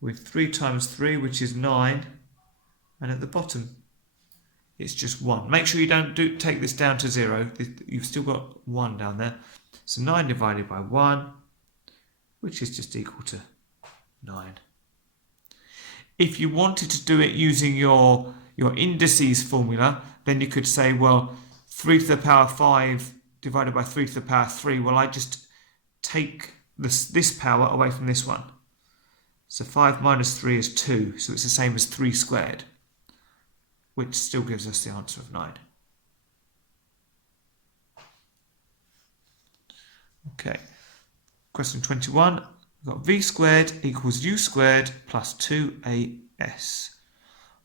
with 3 times 3, which is 9, and at the bottom it's just 1. Make sure you don't take this down to 0. You've still got 1 down there. So 9 divided by 1, which is just equal to 9. If you wanted to do it using your indices formula, then you could say, well, 3 to the power 5 divided by 3 to the power 3, well, I just take this power away from this one. So 5 minus 3 is 2, so it's the same as 3 squared, which still gives us the answer of 9. Okay, question 21. We've got v squared equals u squared plus 2as.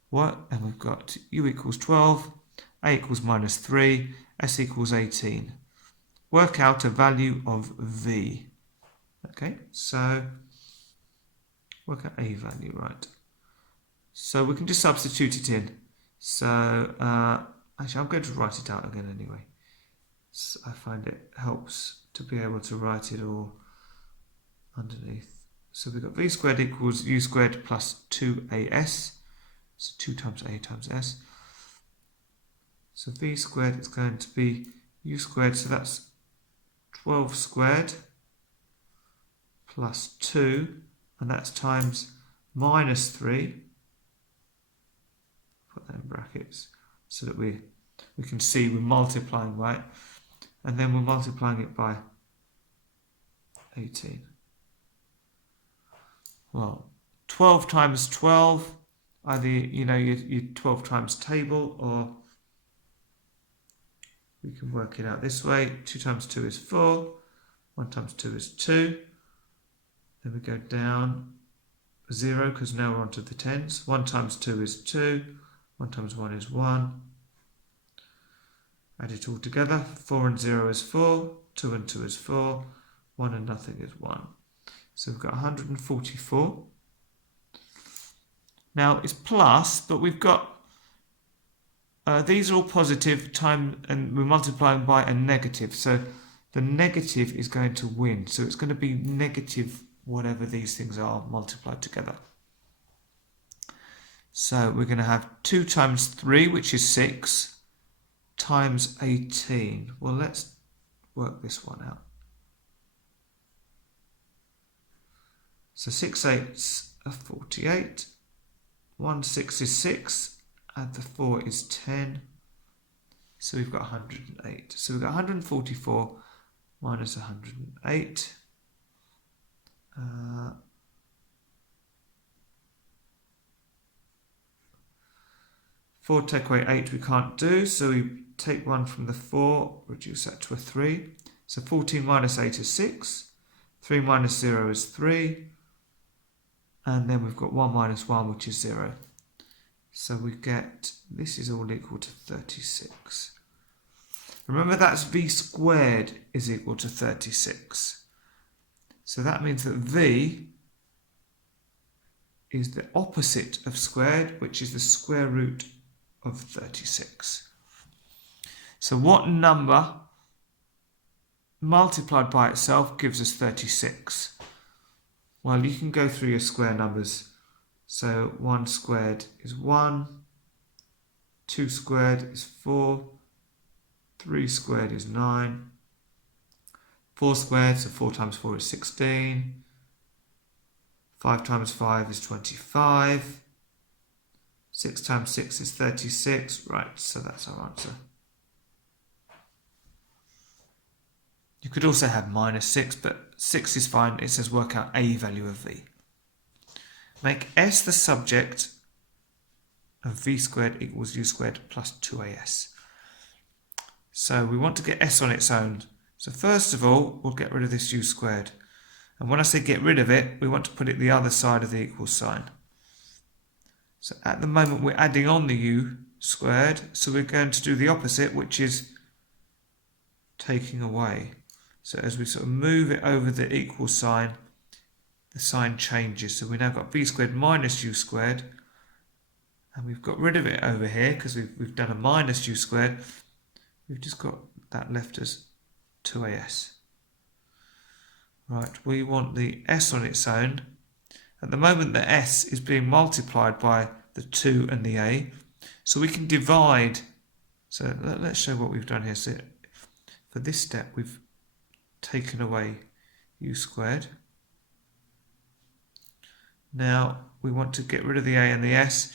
What? And we've got u equals 12, a equals minus 3, s equals 18. Work out a value of v. Okay, so work out a value, right? So we can just substitute it in. So actually, I'm going to write it out again anyway. So I find it helps to be able to write it all underneath. So we've got v squared equals u squared plus 2as. So 2 times a times s. So v squared is going to be u squared, so that's 12 squared plus 2, and that's times minus 3. Put that in brackets so that we can see we're multiplying, right? and then we're multiplying it by 18. Well, 12 times 12, either your 12 times table, or we can work it out this way. 2 times 2 is 4, 1 times 2 is 2. Then we go down 0 because now we're on to the tens. 1 times 2 is 2, 1 times 1 is 1. Add it all together. 4 and 0 is 4, 2 and 2 is 4, 1 and nothing is 1. So we've got 144. Now it's plus, but we've got, these are all positive time, and we're multiplying by a negative. So the negative is going to win. So it's going to be negative whatever these things are multiplied together. So we're going to have 2 times 3, which is 6, times 18. Well, let's work this one out. So 6 eighths are 48. 1 6 is 6. Add the 4 is 10. So we've got 108. So we've got 144 minus 108. 4 take away 8 we can't do, so we take 1 from the 4, reduce that to a 3. So 14 minus 8 is 6. 3 minus 0 is 3. And then we've got 1 minus 1, which is 0. So we get, this is all equal to 36. Remember, that's v squared is equal to 36. So that means that v is the opposite of squared, which is the square root of 36. So what number multiplied by itself gives us 36? Well, you can go through your square numbers. So 1 squared is 1, 2 squared is 4, 3 squared is 9, 4 squared, so 4 times 4 is 16, 5 times 5 is 25, 6 times 6 is 36, right, so that's our answer. You could also have minus 6, but 6 is fine. It says work out a value of v. Make s the subject of v squared equals u squared plus 2as. So we want to get s on its own. So first of all, we'll get rid of this u squared. And when I say get rid of it, we want to put it the other side of the equal sign. So at the moment, we're adding on the u squared. So we're going to do the opposite, which is taking away. So as we sort of move it over the equal sign, the sign changes. So we now got v squared minus u squared. And we've got rid of it over here because we've done a minus u squared. We've just got that left as 2as. Right, we want the s on its own. At the moment, the s is being multiplied by the 2 and the a. So we can divide. So let's show what we've done here. So for this step, we've taken away u squared. Now we want to get rid of the a and the s.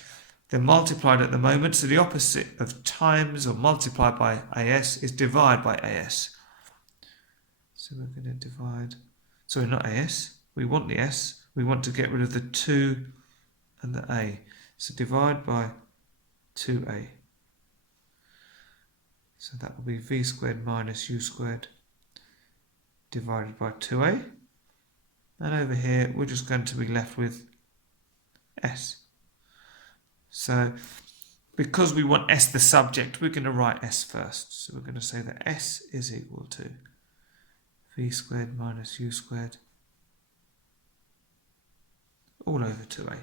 They're multiplied at the moment, so the opposite of times or multiplied by as is divide by as. So we're going to divide, sorry, not as, we want the s, we want to get rid of the 2 and the a. So divide by 2a. So that will be v squared minus u squared divided by 2a. And over here, we're just going to be left with s. So because we want s the subject, we're going to write s first. So we're going to say that s is equal to v squared minus u squared all over 2a.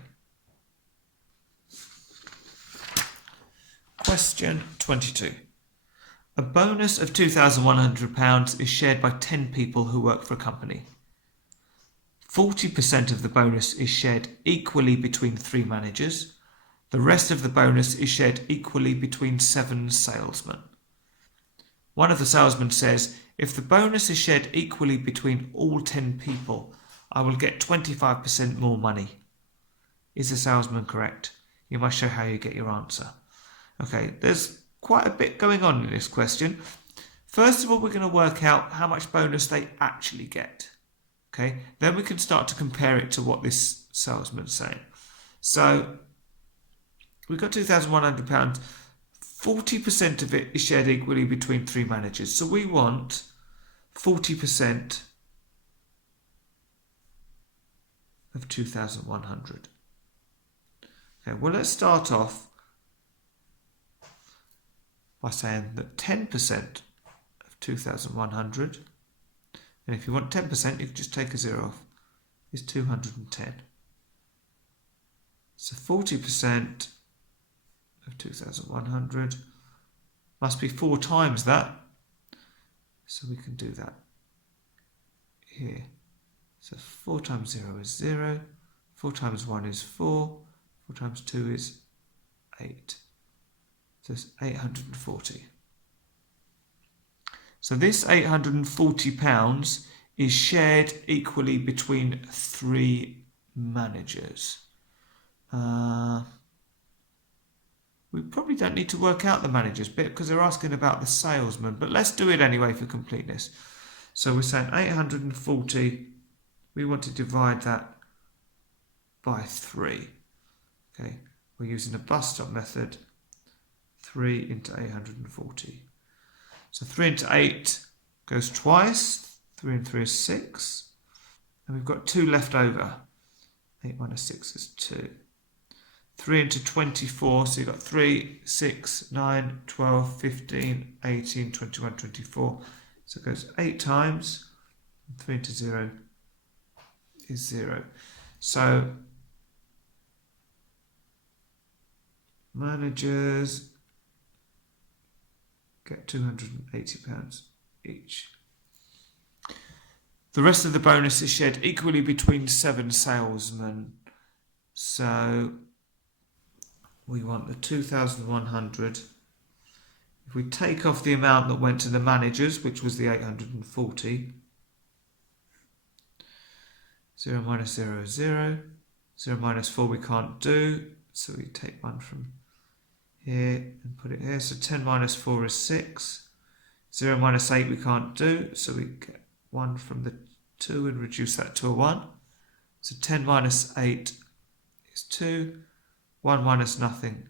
Question 22. A bonus of £2,100 is shared by 10 people who work for a company. 40% of the bonus is shared equally between 3 managers. The rest of the bonus is shared equally between 7 salesmen. One of the salesmen says, if the bonus is shared equally between all 10 people, I will get 25% more money. Is the salesman correct? You must show how you get your answer. Okay, there's quite a bit going on in this question. First of all, we're going to work out how much bonus they actually get. Okay, then we can start to compare it to what this salesman's saying. So we've got £2,100. 40% of it is shared equally between 3 managers. So we want 40% of 2,100. Okay, well, let's start off by saying that 10% of 2,100, and if you want 10%, you can just take a 0 off, is 210. So 40% of 2,100 must be 4 times that. So we can do that here. So 4 times 0 is 0, 4 times 1 is 4, 4 times 2 is 8. So it's 840. So this £840 is shared equally between 3 managers. We probably don't need to work out the managers bit because they're asking about the salesman, but let's do it anyway for completeness. So we're saying 840, we want to divide that by 3. Okay, we're using a bus stop method, 3 into 840. So 3 into 8 goes twice, 3 and 3 is 6, and we've got 2 left over. 8 minus 6 is 2. 3 into 24, so you've got 3, 6, 9, 12, 15, 18, 21, 24. So it goes 8 times, 3 into 0 is 0. So managers get £280 each. The rest of the bonus is shared equally between 7 salesmen. So we want the 2,100. If we take off the amount that went to the managers, which was the 840, 0 minus 0 is 0. 0 minus 4 we can't do, so we take 1 from here and put it here. So 10 minus 4 is 6. 0 minus 8 we can't do, so we get 1 from the 2 and reduce that to a 1. So 10 minus 8 is 2. 1 minus nothing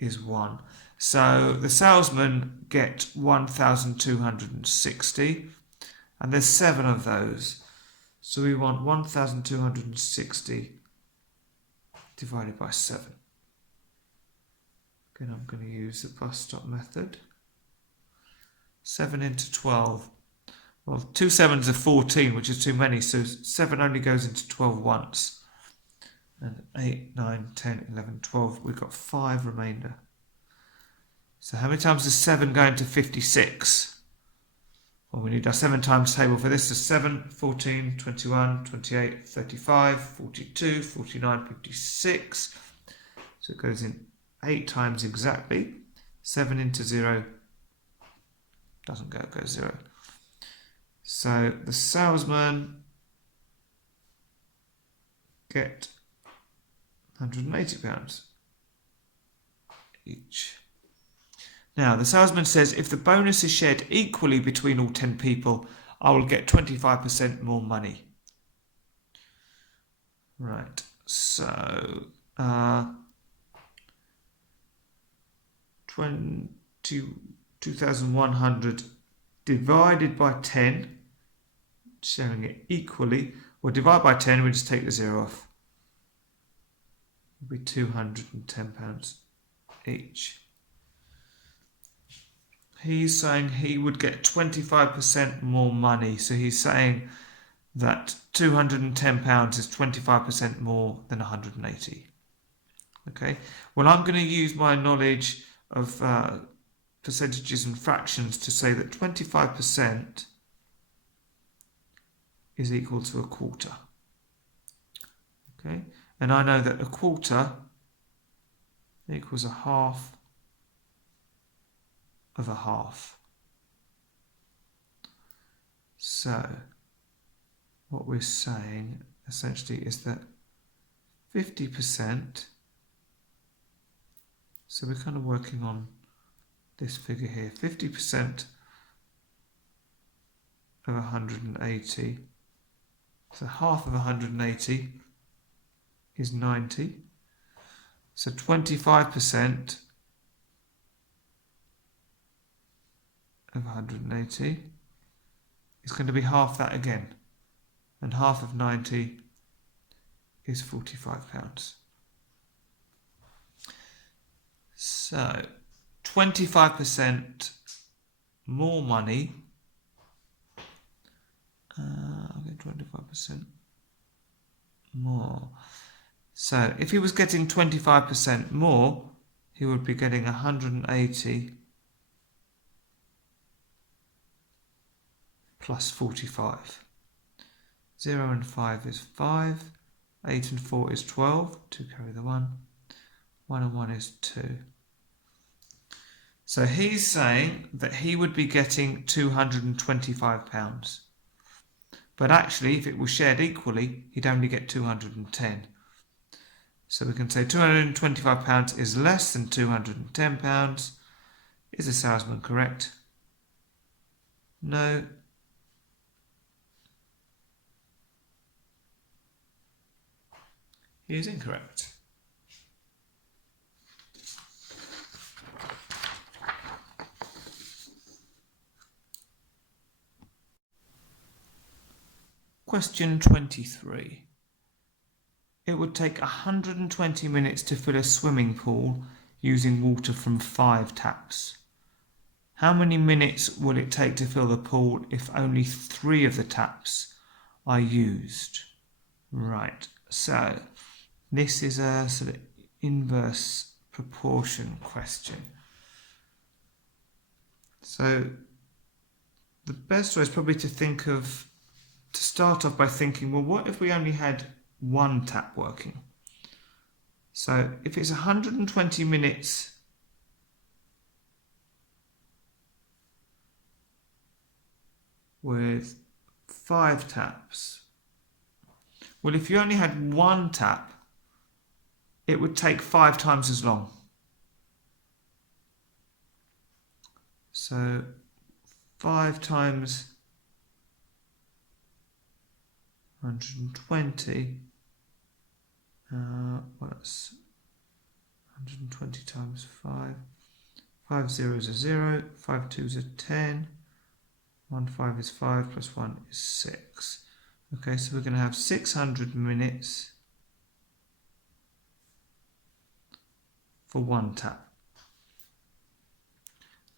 is 1. So the salesmen get 1,260, and there's 7 of those. So we want 1,260 divided by 7. Again, I'm going to use the bus stop method. 7 into 12. Well, 2 7s are 14, which is too many, so 7 only goes into 12 once. And 8, 9, 10, 11, 12, we've got 5 remainder. So how many times does 7 go into 56? Well, we need our 7 times table for this. So 7, 14, 21, 28, 35, 42, 49, 56. So it goes in 8 times exactly. 7 into 0 doesn't go, it goes 0. So the salesman get £180 each. Now, the salesman says, if the bonus is shared equally between all 10 people, I will get 25% more money. Right, so 2,100 divided by 10, sharing it equally. Well, divide by 10, we just take the 0 off. It'll be £210 each. He's saying he would get 25% more money. So he's saying that £210 is 25% more than 180. Okay. Well, I'm going to use my knowledge of percentages and fractions to say that 25% is equal to a quarter. Okay. And I know that a quarter equals a half of a half. So what we're saying essentially is that 50%, so we're kind of working on this figure here, 50% of 180. So half of 180 is 90. So 25% of 180 is going to be half that again. And half of 90 is £45. So 25% more money. I'll get 25% more. So if he was getting 25% more, he would be getting 180 plus 45. 0 and 5 is 5. 8 and 4 is 12. 2 carry the 1. 1 and 1 is 2. So he's saying that he would be getting £225. But actually, if it was shared equally, he'd only get 210. So we can say £225 is less than £210. Is the salesman correct? No. He is incorrect. Question 23. It would take 120 minutes to fill a swimming pool using water from 5 taps. How many minutes will it take to fill the pool if only 3 of the taps are used? Right, so this is a sort of inverse proportion question. So the best way is probably to start off by thinking, well, what if we only had 1 tap working? So if it's 120 minutes with 5 taps, well, if you only had 1 tap, it would take 5 times as long. So 5 times 120, well, that's 120 times 5. 5 zeros are 0, 5 twos are 10, 1 5 is 5, plus 1 is 6. Okay, so we're going to have 600 minutes for 1 tap.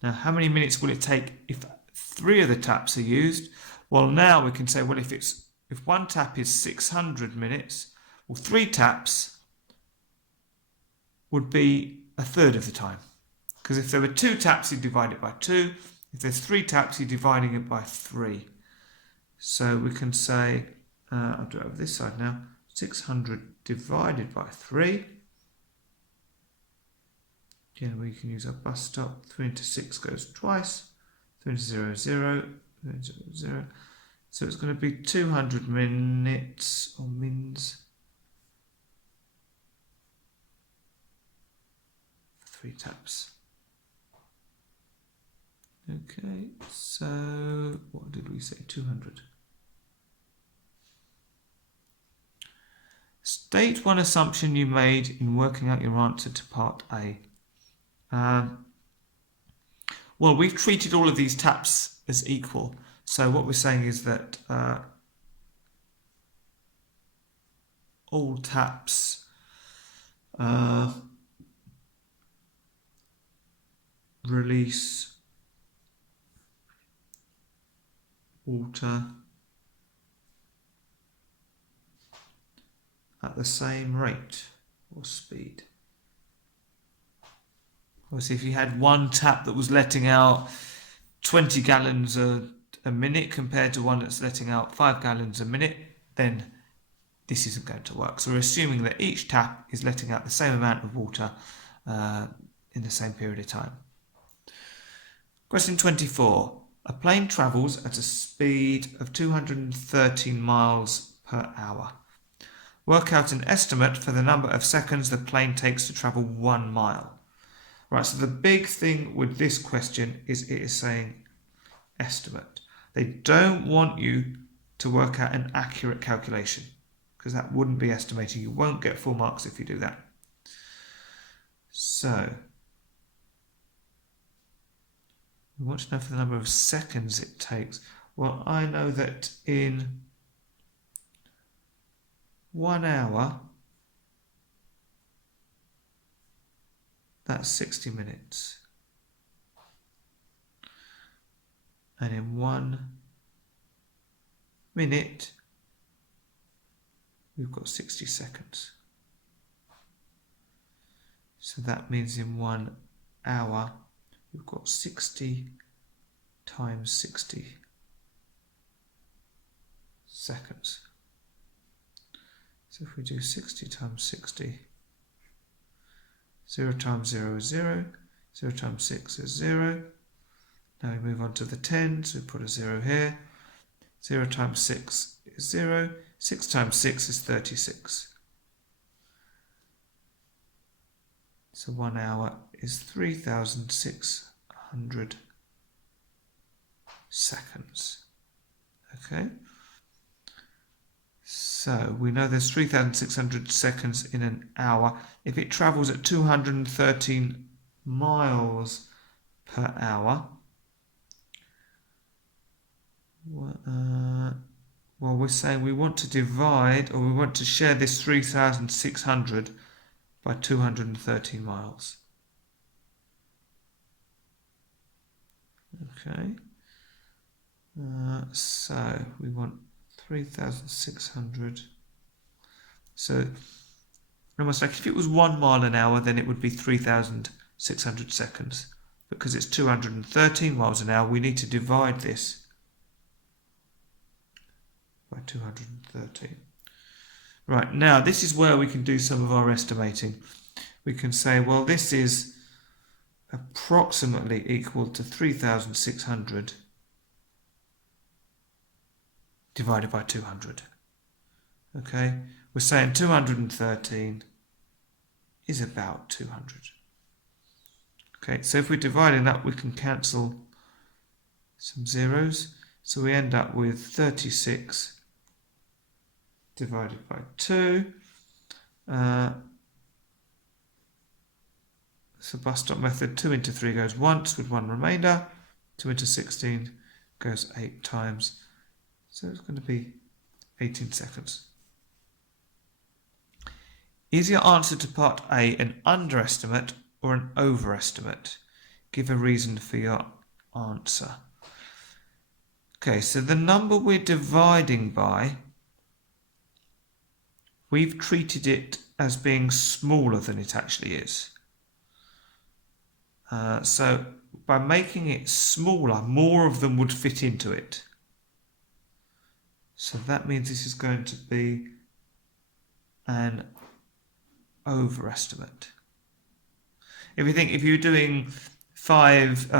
Now, how many minutes will it take if 3 of the taps are used? Well, now we can say, well, if 1 tap is 600 minutes, well, 3 taps would be a third of the time. Because if there were 2 taps, you divide it by 2. If there's 3 taps, you're dividing it by 3. So we can say, I'll do it over this side now, 600 divided by 3. Again, we can use our bus stop. 3 into 6 goes twice. 3 into 0 is 0. 3 into 0 is 0. So it's going to be 200 minutes, or mins, for 3 taps. Okay, so what did we say? 200. State one assumption you made in working out your answer to part A. Well, we've treated all of these taps as equal. So what we're saying is that all taps release water at the same rate or speed. Obviously, if you had 1 tap that was letting out 20 gallons a minute compared to one that's letting out 5 gallons a minute, then this isn't going to work. So we're assuming that each tap is letting out the same amount of water in the same period of time. Question 24. A plane travels at a speed of 213 miles per hour. Work out an estimate for the number of seconds the plane takes to travel 1 mile. Right, so the big thing with this question is it is saying estimate. They don't want you to work out an accurate calculation, because that wouldn't be estimating. You won't get full marks if you do that. So, we want to know for the number of seconds it takes. Well, I know that in 1 hour, that's 60 minutes. And in 1 minute, we've got 60 seconds. So that means in 1 hour, we've got 60 times 60 seconds. So if we do 60 times 60, 0 times 0 is 0, 0 times 6 is 0. Now we move on to the tens, we put a 0 here. 0 times 6 is 0, 6 times 6 is 36. So 1 hour is 3,600 seconds. Okay? So we know there's 3,600 seconds in an hour. If it travels at 213 miles per hour, well, we're saying we want to divide, or we want to share this 3,600 by 213 miles. Okay. So we want 3,600. So almost like if it was 1 mile an hour, then it would be 3,600 seconds. Because it's 213 miles an hour, we need to divide this by 213. Right, now this is where we can do some of our estimating. We can say, well, this is approximately equal to 3,600 divided by 200. Okay, we're saying 213 is about 200. Okay, so if we're dividing that, we can cancel some zeros. So we end up with 36 divided by 2. So bus stop method, 2 into 3 goes once with 1 remainder. 2 into 16 goes 8 times. So it's going to be 18 seconds. Is your answer to part A an underestimate or an overestimate? Give a reason for your answer. Okay, so the number we're dividing by, we've treated it as being smaller than it actually is. So by making it smaller, more of them would fit into it. So that means this is going to be an overestimate. If you're doing 5,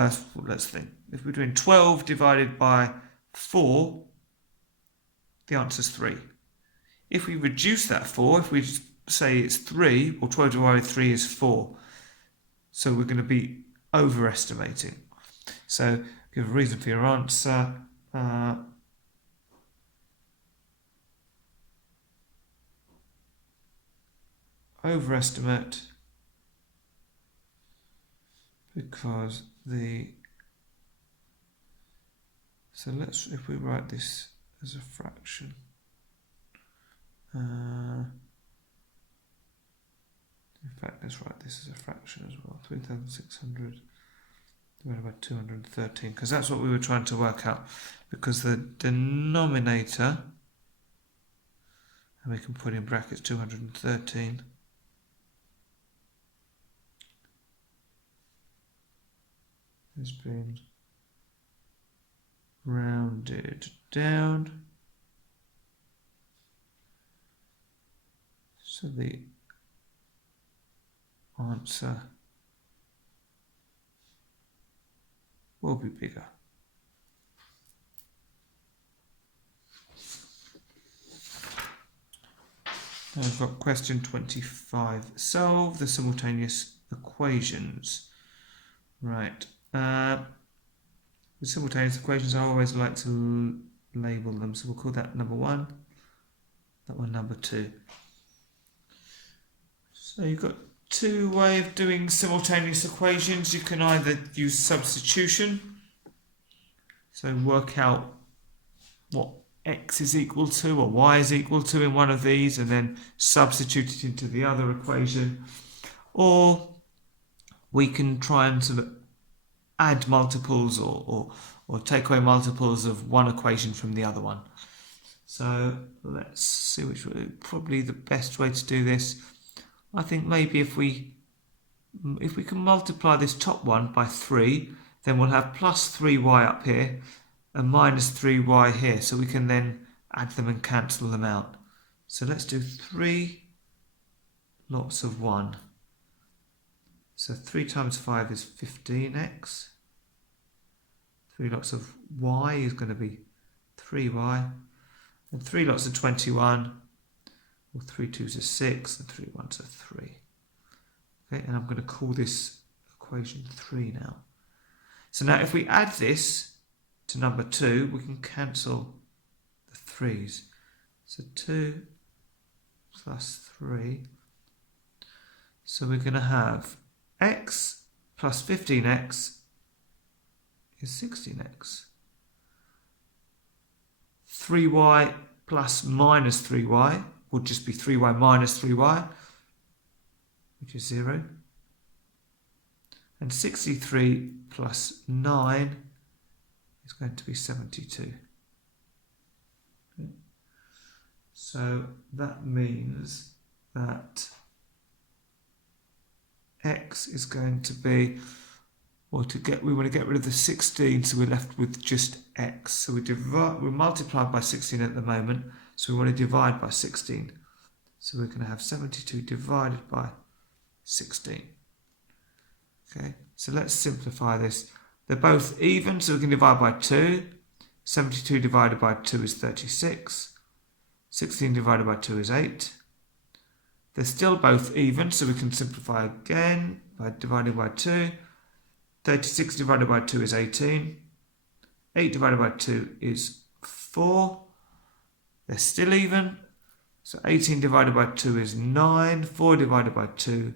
let's think, if we're doing 12 divided by 4, the answer is 3. If we reduce that 4, if we say it's 3, or 12 divided by 3 is 4, so we're going to be overestimating. So give a reason for your answer. Overestimate because if we write this as a fraction, in fact, let's write this as a fraction as well. 3,600 divided by 213, because that's what we were trying to work out. Because the denominator, and we can put in brackets 213, has been rounded down. So the answer will be bigger. Now we've got question 25. Solve the simultaneous equations. Right. With simultaneous equations, I always like to label them. So we'll call that number 1, that one number 2. So you've got two ways of doing simultaneous equations. You can either use substitution, so work out what x is equal to or y is equal to in one of these and then substitute it into the other equation, or we can try and sort of add multiples or take away multiples of one equation from the other one. So let's see which way, probably the best way to do this. I think maybe if we can multiply this top one by 3, then we'll have plus 3y up here and minus 3y here, so we can then add them and cancel them out. So let's do 3 lots of 1. So 3 times 5 is 15x. 3 lots of y is going to be 3y. And 3 lots of 21, well, 3 2s are 6, and 3 1s are 3. Okay, and I'm going to call this equation 3 now. So now if we add this to number 2, we can cancel the 3's. So 2 plus 3. So we're going to have x plus 15x is 16x. 3y plus minus 3y would just be 3y minus 3y, which is 0. And 63 plus 9 is going to be 72. Okay. So that means that x is going to be, well, we want to get rid of the 16, so we're left with just x. So we're multiplied by 16 at the moment, so we want to divide by 16. So we're going to have 72 divided by 16. Okay, so let's simplify this. They're both even, so we can divide by 2. 72 divided by 2 is 36. 16 divided by 2 is 8. They're still both even, so we can simplify again by dividing by 2. 36 divided by 2 is 18. 8 divided by 2 is 4. They're still even. So 18 divided by 2 is 9. 4 divided by 2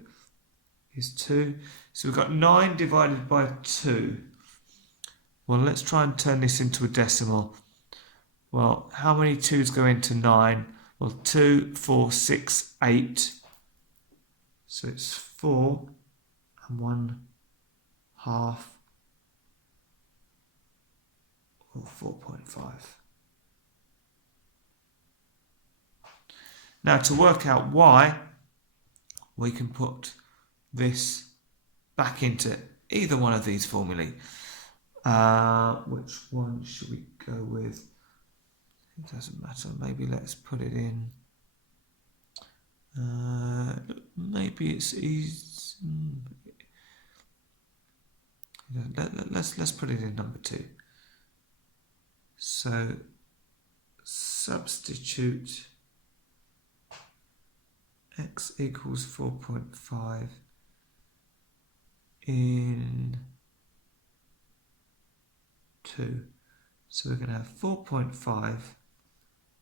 is 2. So we've got 9 divided by 2. Well, let's try and turn this into a decimal. Well, how many 2's go into 9? Well, 2, 4, 6, 8. So it's 4 and 1 half, or 4.5. Now to work out y, we can put this back into either one of these formulae. Which one should we go with? It doesn't matter. Maybe let's put it in. Maybe it's easy. Let's put it in number 2. So substitute x equals 4.5 in 2. So we're going to have 4.5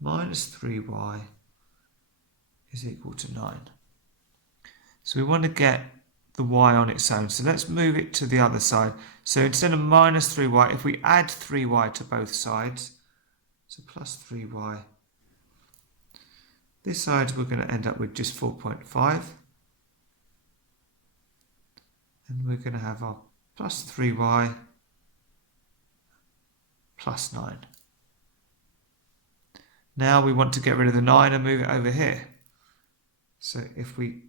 minus 3y is equal to 9. So we want to get the y on its own. So let's move it to the other side. So instead of minus 3y, if we add 3y to both sides, so plus 3y, this side we're going to end up with just 4.5. And we're going to have our plus 3y plus 9. Now we want to get rid of the 9 and move it over here. So if we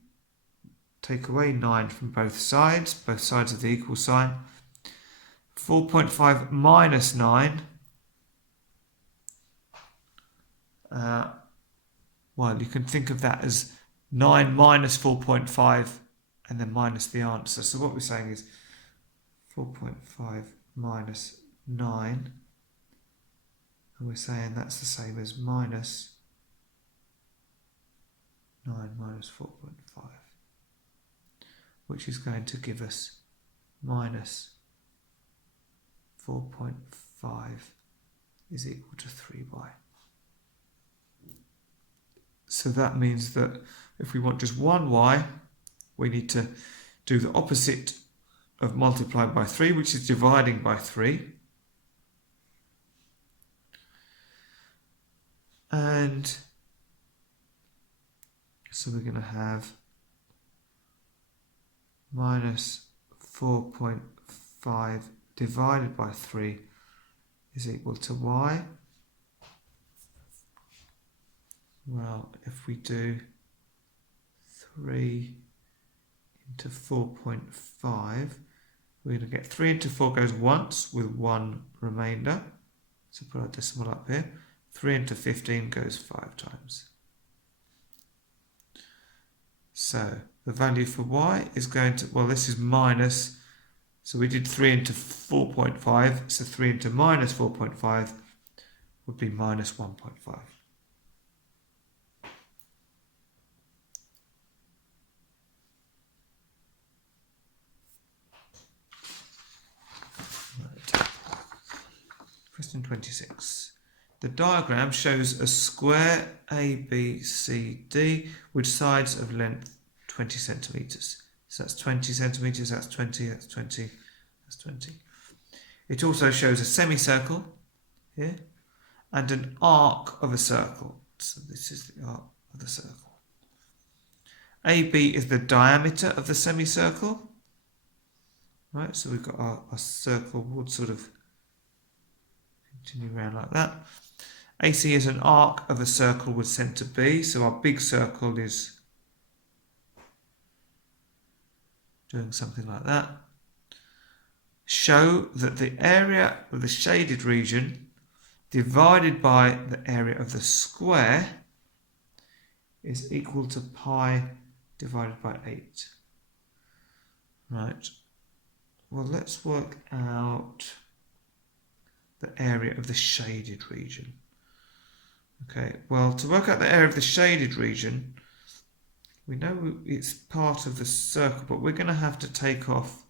take away 9 from both sides of the equal sign, 4.5 minus 9, well, you can think of that as 9 minus 4.5 and then minus the answer. So what we're saying is 4.5 minus 9, and we're saying that's the same as minus 9 minus 4.5, which is going to give us minus 4.5 is equal to 3y. So that means that if we want just one y, we need to do the opposite of multiplying by 3, which is dividing by 3. And so we're going to have minus 4.5 divided by 3 is equal to y. Well, if we do 3 into 4.5, we're going to get 3 into 4 goes once with 1 remainder. So put our decimal up here. 3 into 15 goes 5 times. So the value for y is going to, well, this is minus, so we did 3 into 4.5, so 3 into minus 4.5 would be minus 1.5. Question 26. The diagram shows a square ABCD with sides of length 20 centimetres. So that's 20 centimetres, that's 20, that's 20, that's 20. It also shows a semicircle here and an arc of a circle. So this is the arc of the circle. AB is the diameter of the semicircle. Right, so we've got our circle would sort of continue around like that. AC is an arc of a circle with centre B, so our big circle is doing something like that. Show that the area of the shaded region divided by the area of the square is equal to pi divided by 8. Right, well, let's work out the area of the shaded region. Okay, well, to work out the area of the shaded region, we know it's part of the circle, but we're going to have to take off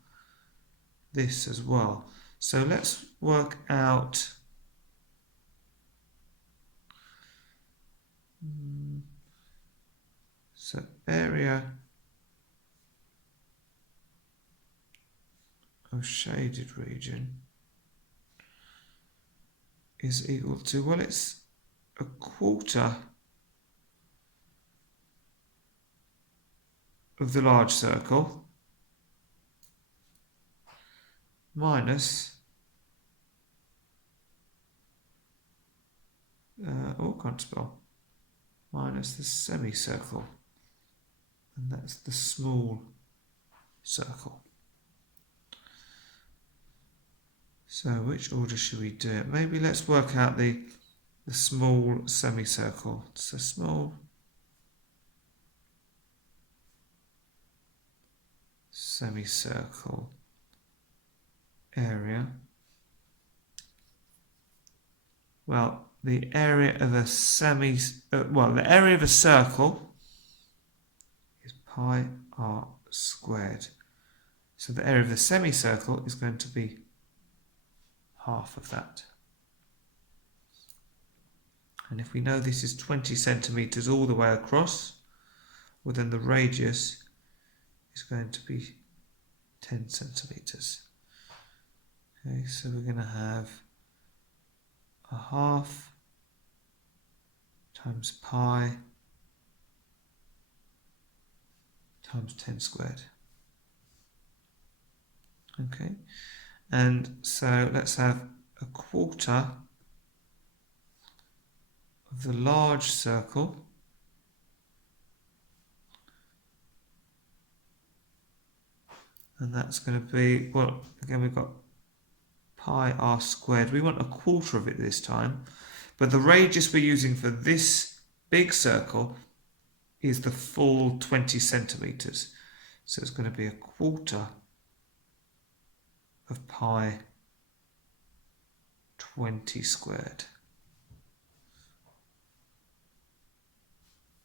this as well. So let's work out so area of shaded region is equal to, well, it's a quarter of the large circle minus can't spell, minus the semicircle, and that's the small circle. So which order should we do it? Maybe let's work out the small semicircle. So small semicircle area. Well, the area of a the area of a circle is pi r squared. So the area of the semicircle is going to be half of that. And if we know this is 20 centimetres all the way across, well, then the radius is going to be 10 centimetres. Okay, so we're going to have a half times pi times 10 squared. Okay, and so let's have a quarter of the large circle and that's going to be, well, again we've got pi r squared. We want a quarter of it this time, but the radius we're using for this big circle is the full 20 centimetres. So it's going to be a quarter of pi 20 squared.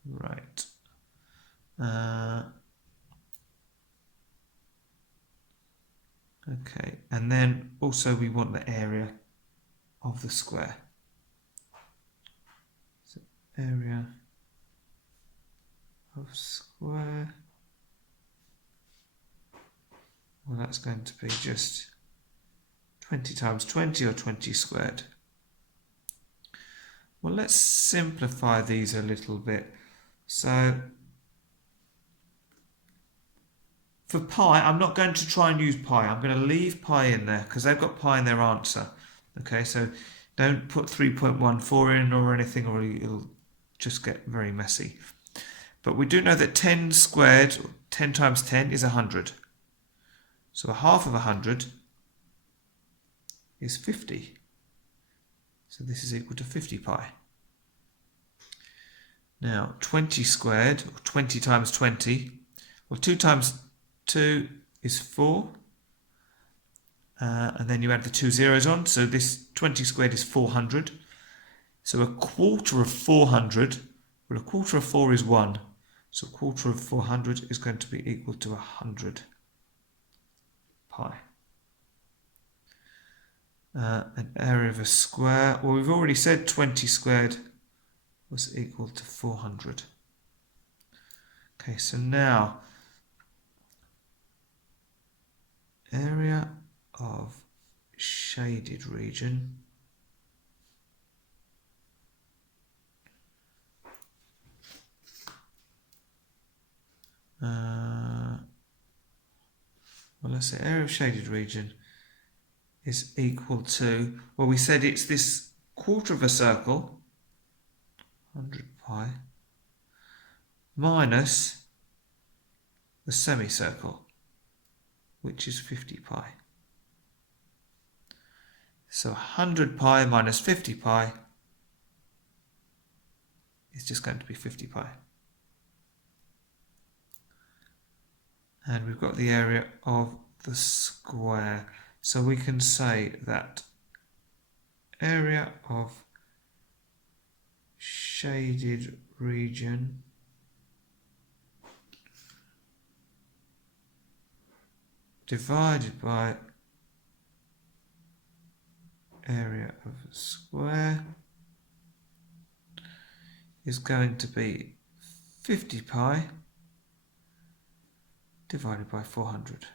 Right. Okay, and then also we want the area of the square. So area of square, well, that's going to be just 20 times 20 or 20 squared. Well, let's simplify these a little bit. So for pi, I'm not going to try and use pi. I'm going to leave pi in there because they've got pi in their answer. Okay, so don't put 3.14 in or anything, or it'll just get very messy. But we do know that 10 squared, 10 times 10 is 100. So a half of 100 is 50. So this is equal to 50 pi. Now 20 squared, or 20 times 20, well 2 times 2 is 4. And then you add the 2 zeros on, so this 20 squared is 400. So a quarter of 400, well a quarter of 4 is 1. So a quarter of 400 is going to be equal to 100 pi. An area of a square, well we've already said 20 squared was equal to 400. Okay, so now area of shaded region well, let's say area of shaded region is equal to, well we said it's this quarter of a circle, 100 pi, minus the semicircle, which is 50 pi. So 100 pi minus 50 pi is just going to be 50 pi. And we've got the area of the square. So we can say that area of shaded region divided by area of a square is going to be 50 pi divided by 400.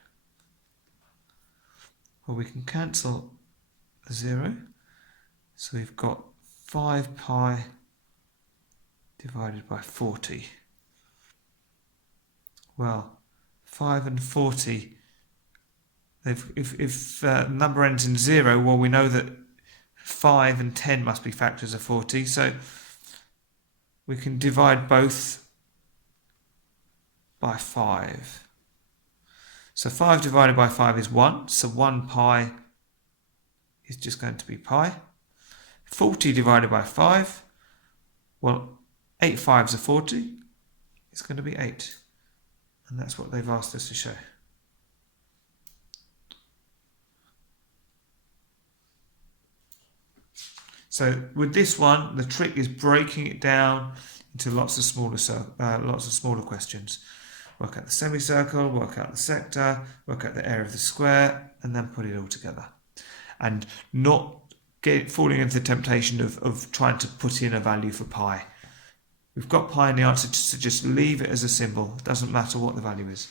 Well, we can cancel a 0, so we've got 5 pi divided by 40. Well, 5 and 40, if the number ends in 0, well we know that 5 and 10 must be factors of 40, so we can divide both by 5. So 5 divided by 5 is 1, so 1 pi is just going to be pi. 40 divided by 5, well 8 fives are 40, it's going to be 8. And that's what they've asked us to show. So with this one, the trick is breaking it down into lots of smaller questions. Work out the semicircle, work out the sector, work out the area of the square, and then put it all together. And not falling into the temptation of trying to put in a value for pi. We've got pi in the answer, so just leave it as a symbol. It doesn't matter what the value is.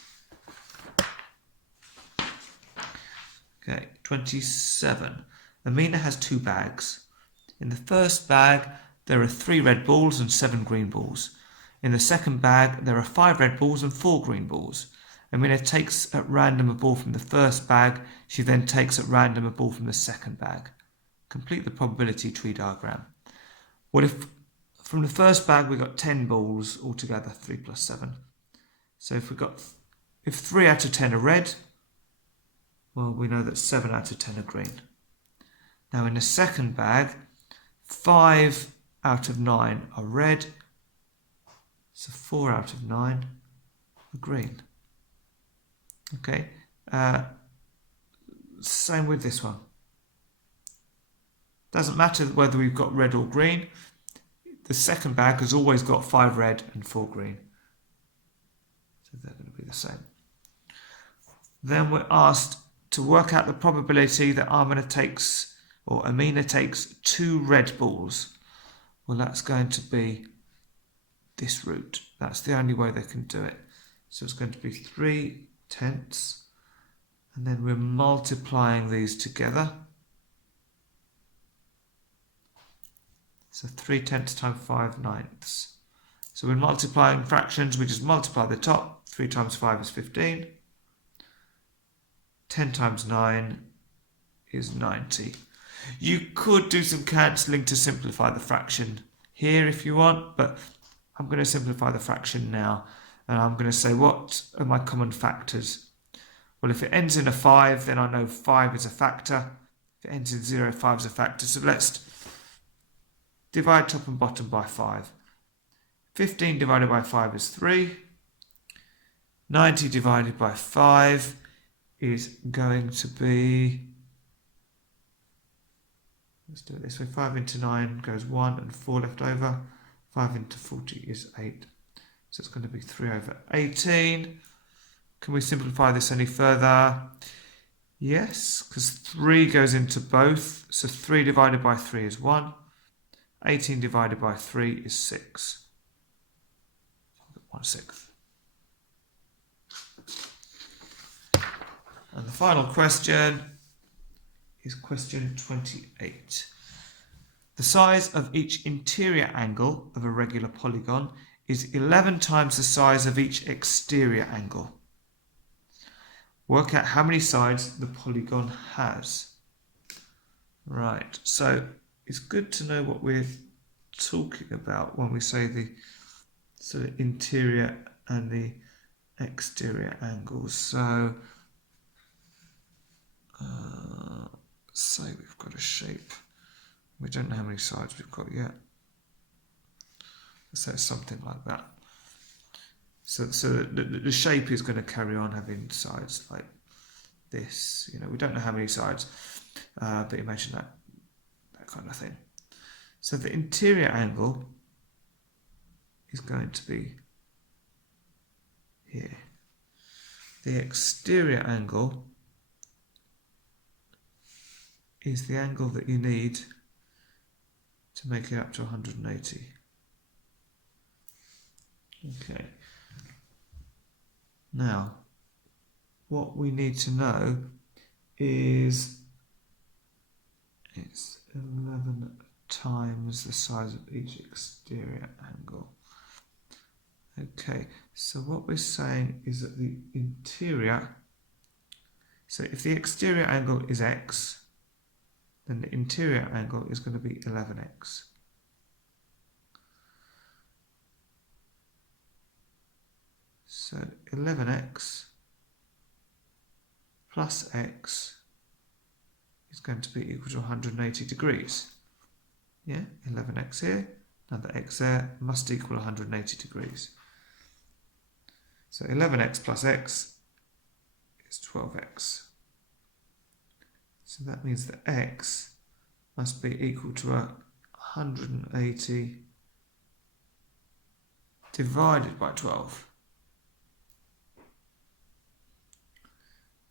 Okay, 27. Amina has 2 bags. In the first bag, there are 3 red balls and 7 green balls. In the second bag, there are 5 red balls and 4 green balls. Amina takes at random a ball from the first bag. She then takes at random a ball from the second bag. Complete the probability tree diagram. Well, if from the first bag we got 10 balls altogether, 3 plus 7. So if 3 out of 10 are red, well, we know that 7 out of 10 are green. Now in the second bag, 5 out of 9 are red, so 4 out of 9 are green. Okay, same with this one. Doesn't matter whether we've got red or green. The second bag has always got 5 red and 4 green. So they're going to be the same. Then we're asked to work out the probability that Amina takes, or Amina takes 2 red balls, well, that's going to be this route. That's the only way they can do it. So it's going to be 3/10, and then we're multiplying these together. So 3/10 times 5/9. So we're multiplying fractions, we just multiply the top. 3 times 5 is 15. 10 times 9 is 90. You could do some cancelling to simplify the fraction here if you want, but I'm going to simplify the fraction now. And I'm going to say, what are my common factors? Well, if it ends in a 5, then I know 5 is a factor. If it ends in 0, 5 is a factor. So let's divide top and bottom by 5. 15 divided by 5 is 3. 90 divided by 5 is going to be, let's do it this way, 5 into 9 goes 1 and 4 left over. 5 into 40 is 8. So it's going to be 3/18. Can we simplify this any further? Yes, because 3 goes into both. So 3 divided by 3 is 1. 18 divided by 3 is 6. 1/6. And the final question is question 28. The size of each interior angle of a regular polygon is 11 times the size of each exterior angle. Work out how many sides the polygon has. Right, so it's good to know what we're talking about when we say the sort of interior and the exterior angles. So say we've got a shape. We don't know how many sides we've got yet. Let's say something like that. So the shape is going to carry on having sides like this. You know, we don't know how many sides, but imagine that kind of thing. So the interior angle is going to be here. The exterior angle is the angle that you need to make it up to 180. Okay. Now, what we need to know is it's 11 times the size of each exterior angle. Okay, so what we're saying is that the interior, so if the exterior angle is x, then the interior angle is going to be 11x. So 11x plus x is going to be equal to 180 degrees. Yeah, 11x here, another x there, must equal 180 degrees. So 11x plus x is 12x. So that means that x must be equal to 180 divided by 12.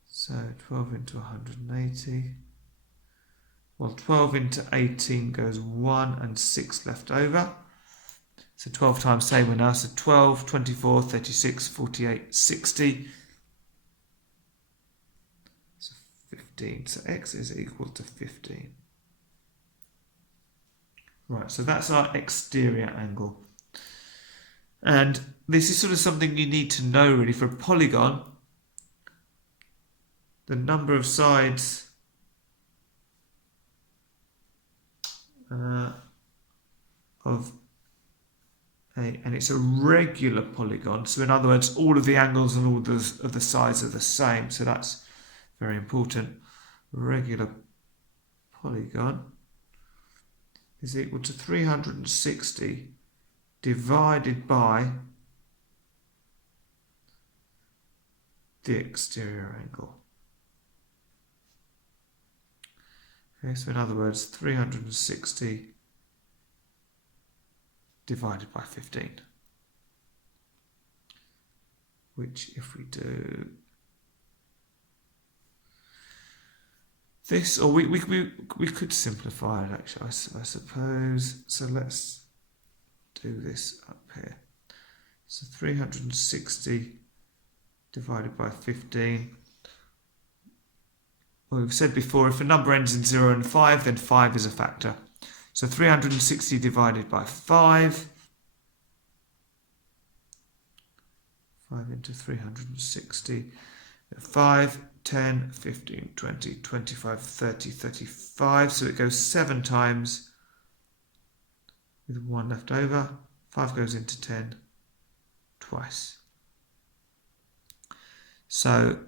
So 12 into 180. Well, 12 into 18 goes 1 and 6 left over. So 12 times table now. So 12, 24, 36, 48, 60. So 15. So x is equal to 15. Right, so that's our exterior angle. And this is sort of something you need to know really for a polygon. The number of sides and it's a regular polygon. So in other words, all of the angles and all of the sides are the same. So that's very important. Regular polygon is equal to 360 divided by the exterior angle. Okay, so in other words, 360 divided by 15, which if we do this, or we could simplify it actually, I suppose. So let's do this up here. So 360 divided by 15. Well, we've said before, if a number ends in 0 and 5, then 5 is a factor. So 360 divided by 5. 5 into 360. 5, 10, 15, 20, 25, 30, 35. So it goes 7 times with 1 left over. 5 goes into 10 twice. So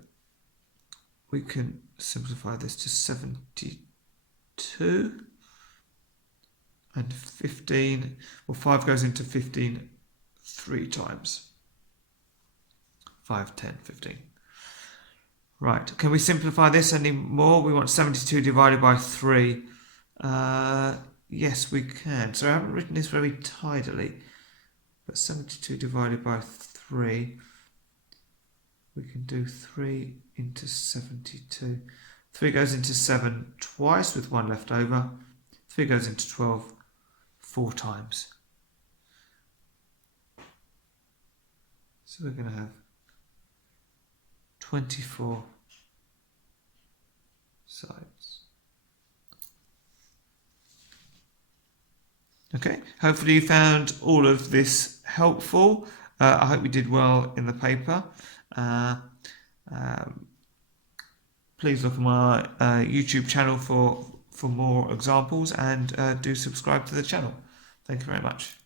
we can simplify this to 72 and 15. Well, 5 goes into 15 3 times. 5, 10, 15. Right, can we simplify this any more? We want 72 divided by 3. Yes, we can. So I haven't written this very tidily, but 72 divided by 3, we can do 3 into 72. 3 goes into 7 twice with 1 left over. 3 goes into 12 4 times. So we're going to have 24 sides. Okay, hopefully you found all of this helpful. I hope you did well in the paper. Please look at my YouTube channel for more examples, and do subscribe to the channel. Thank you very much.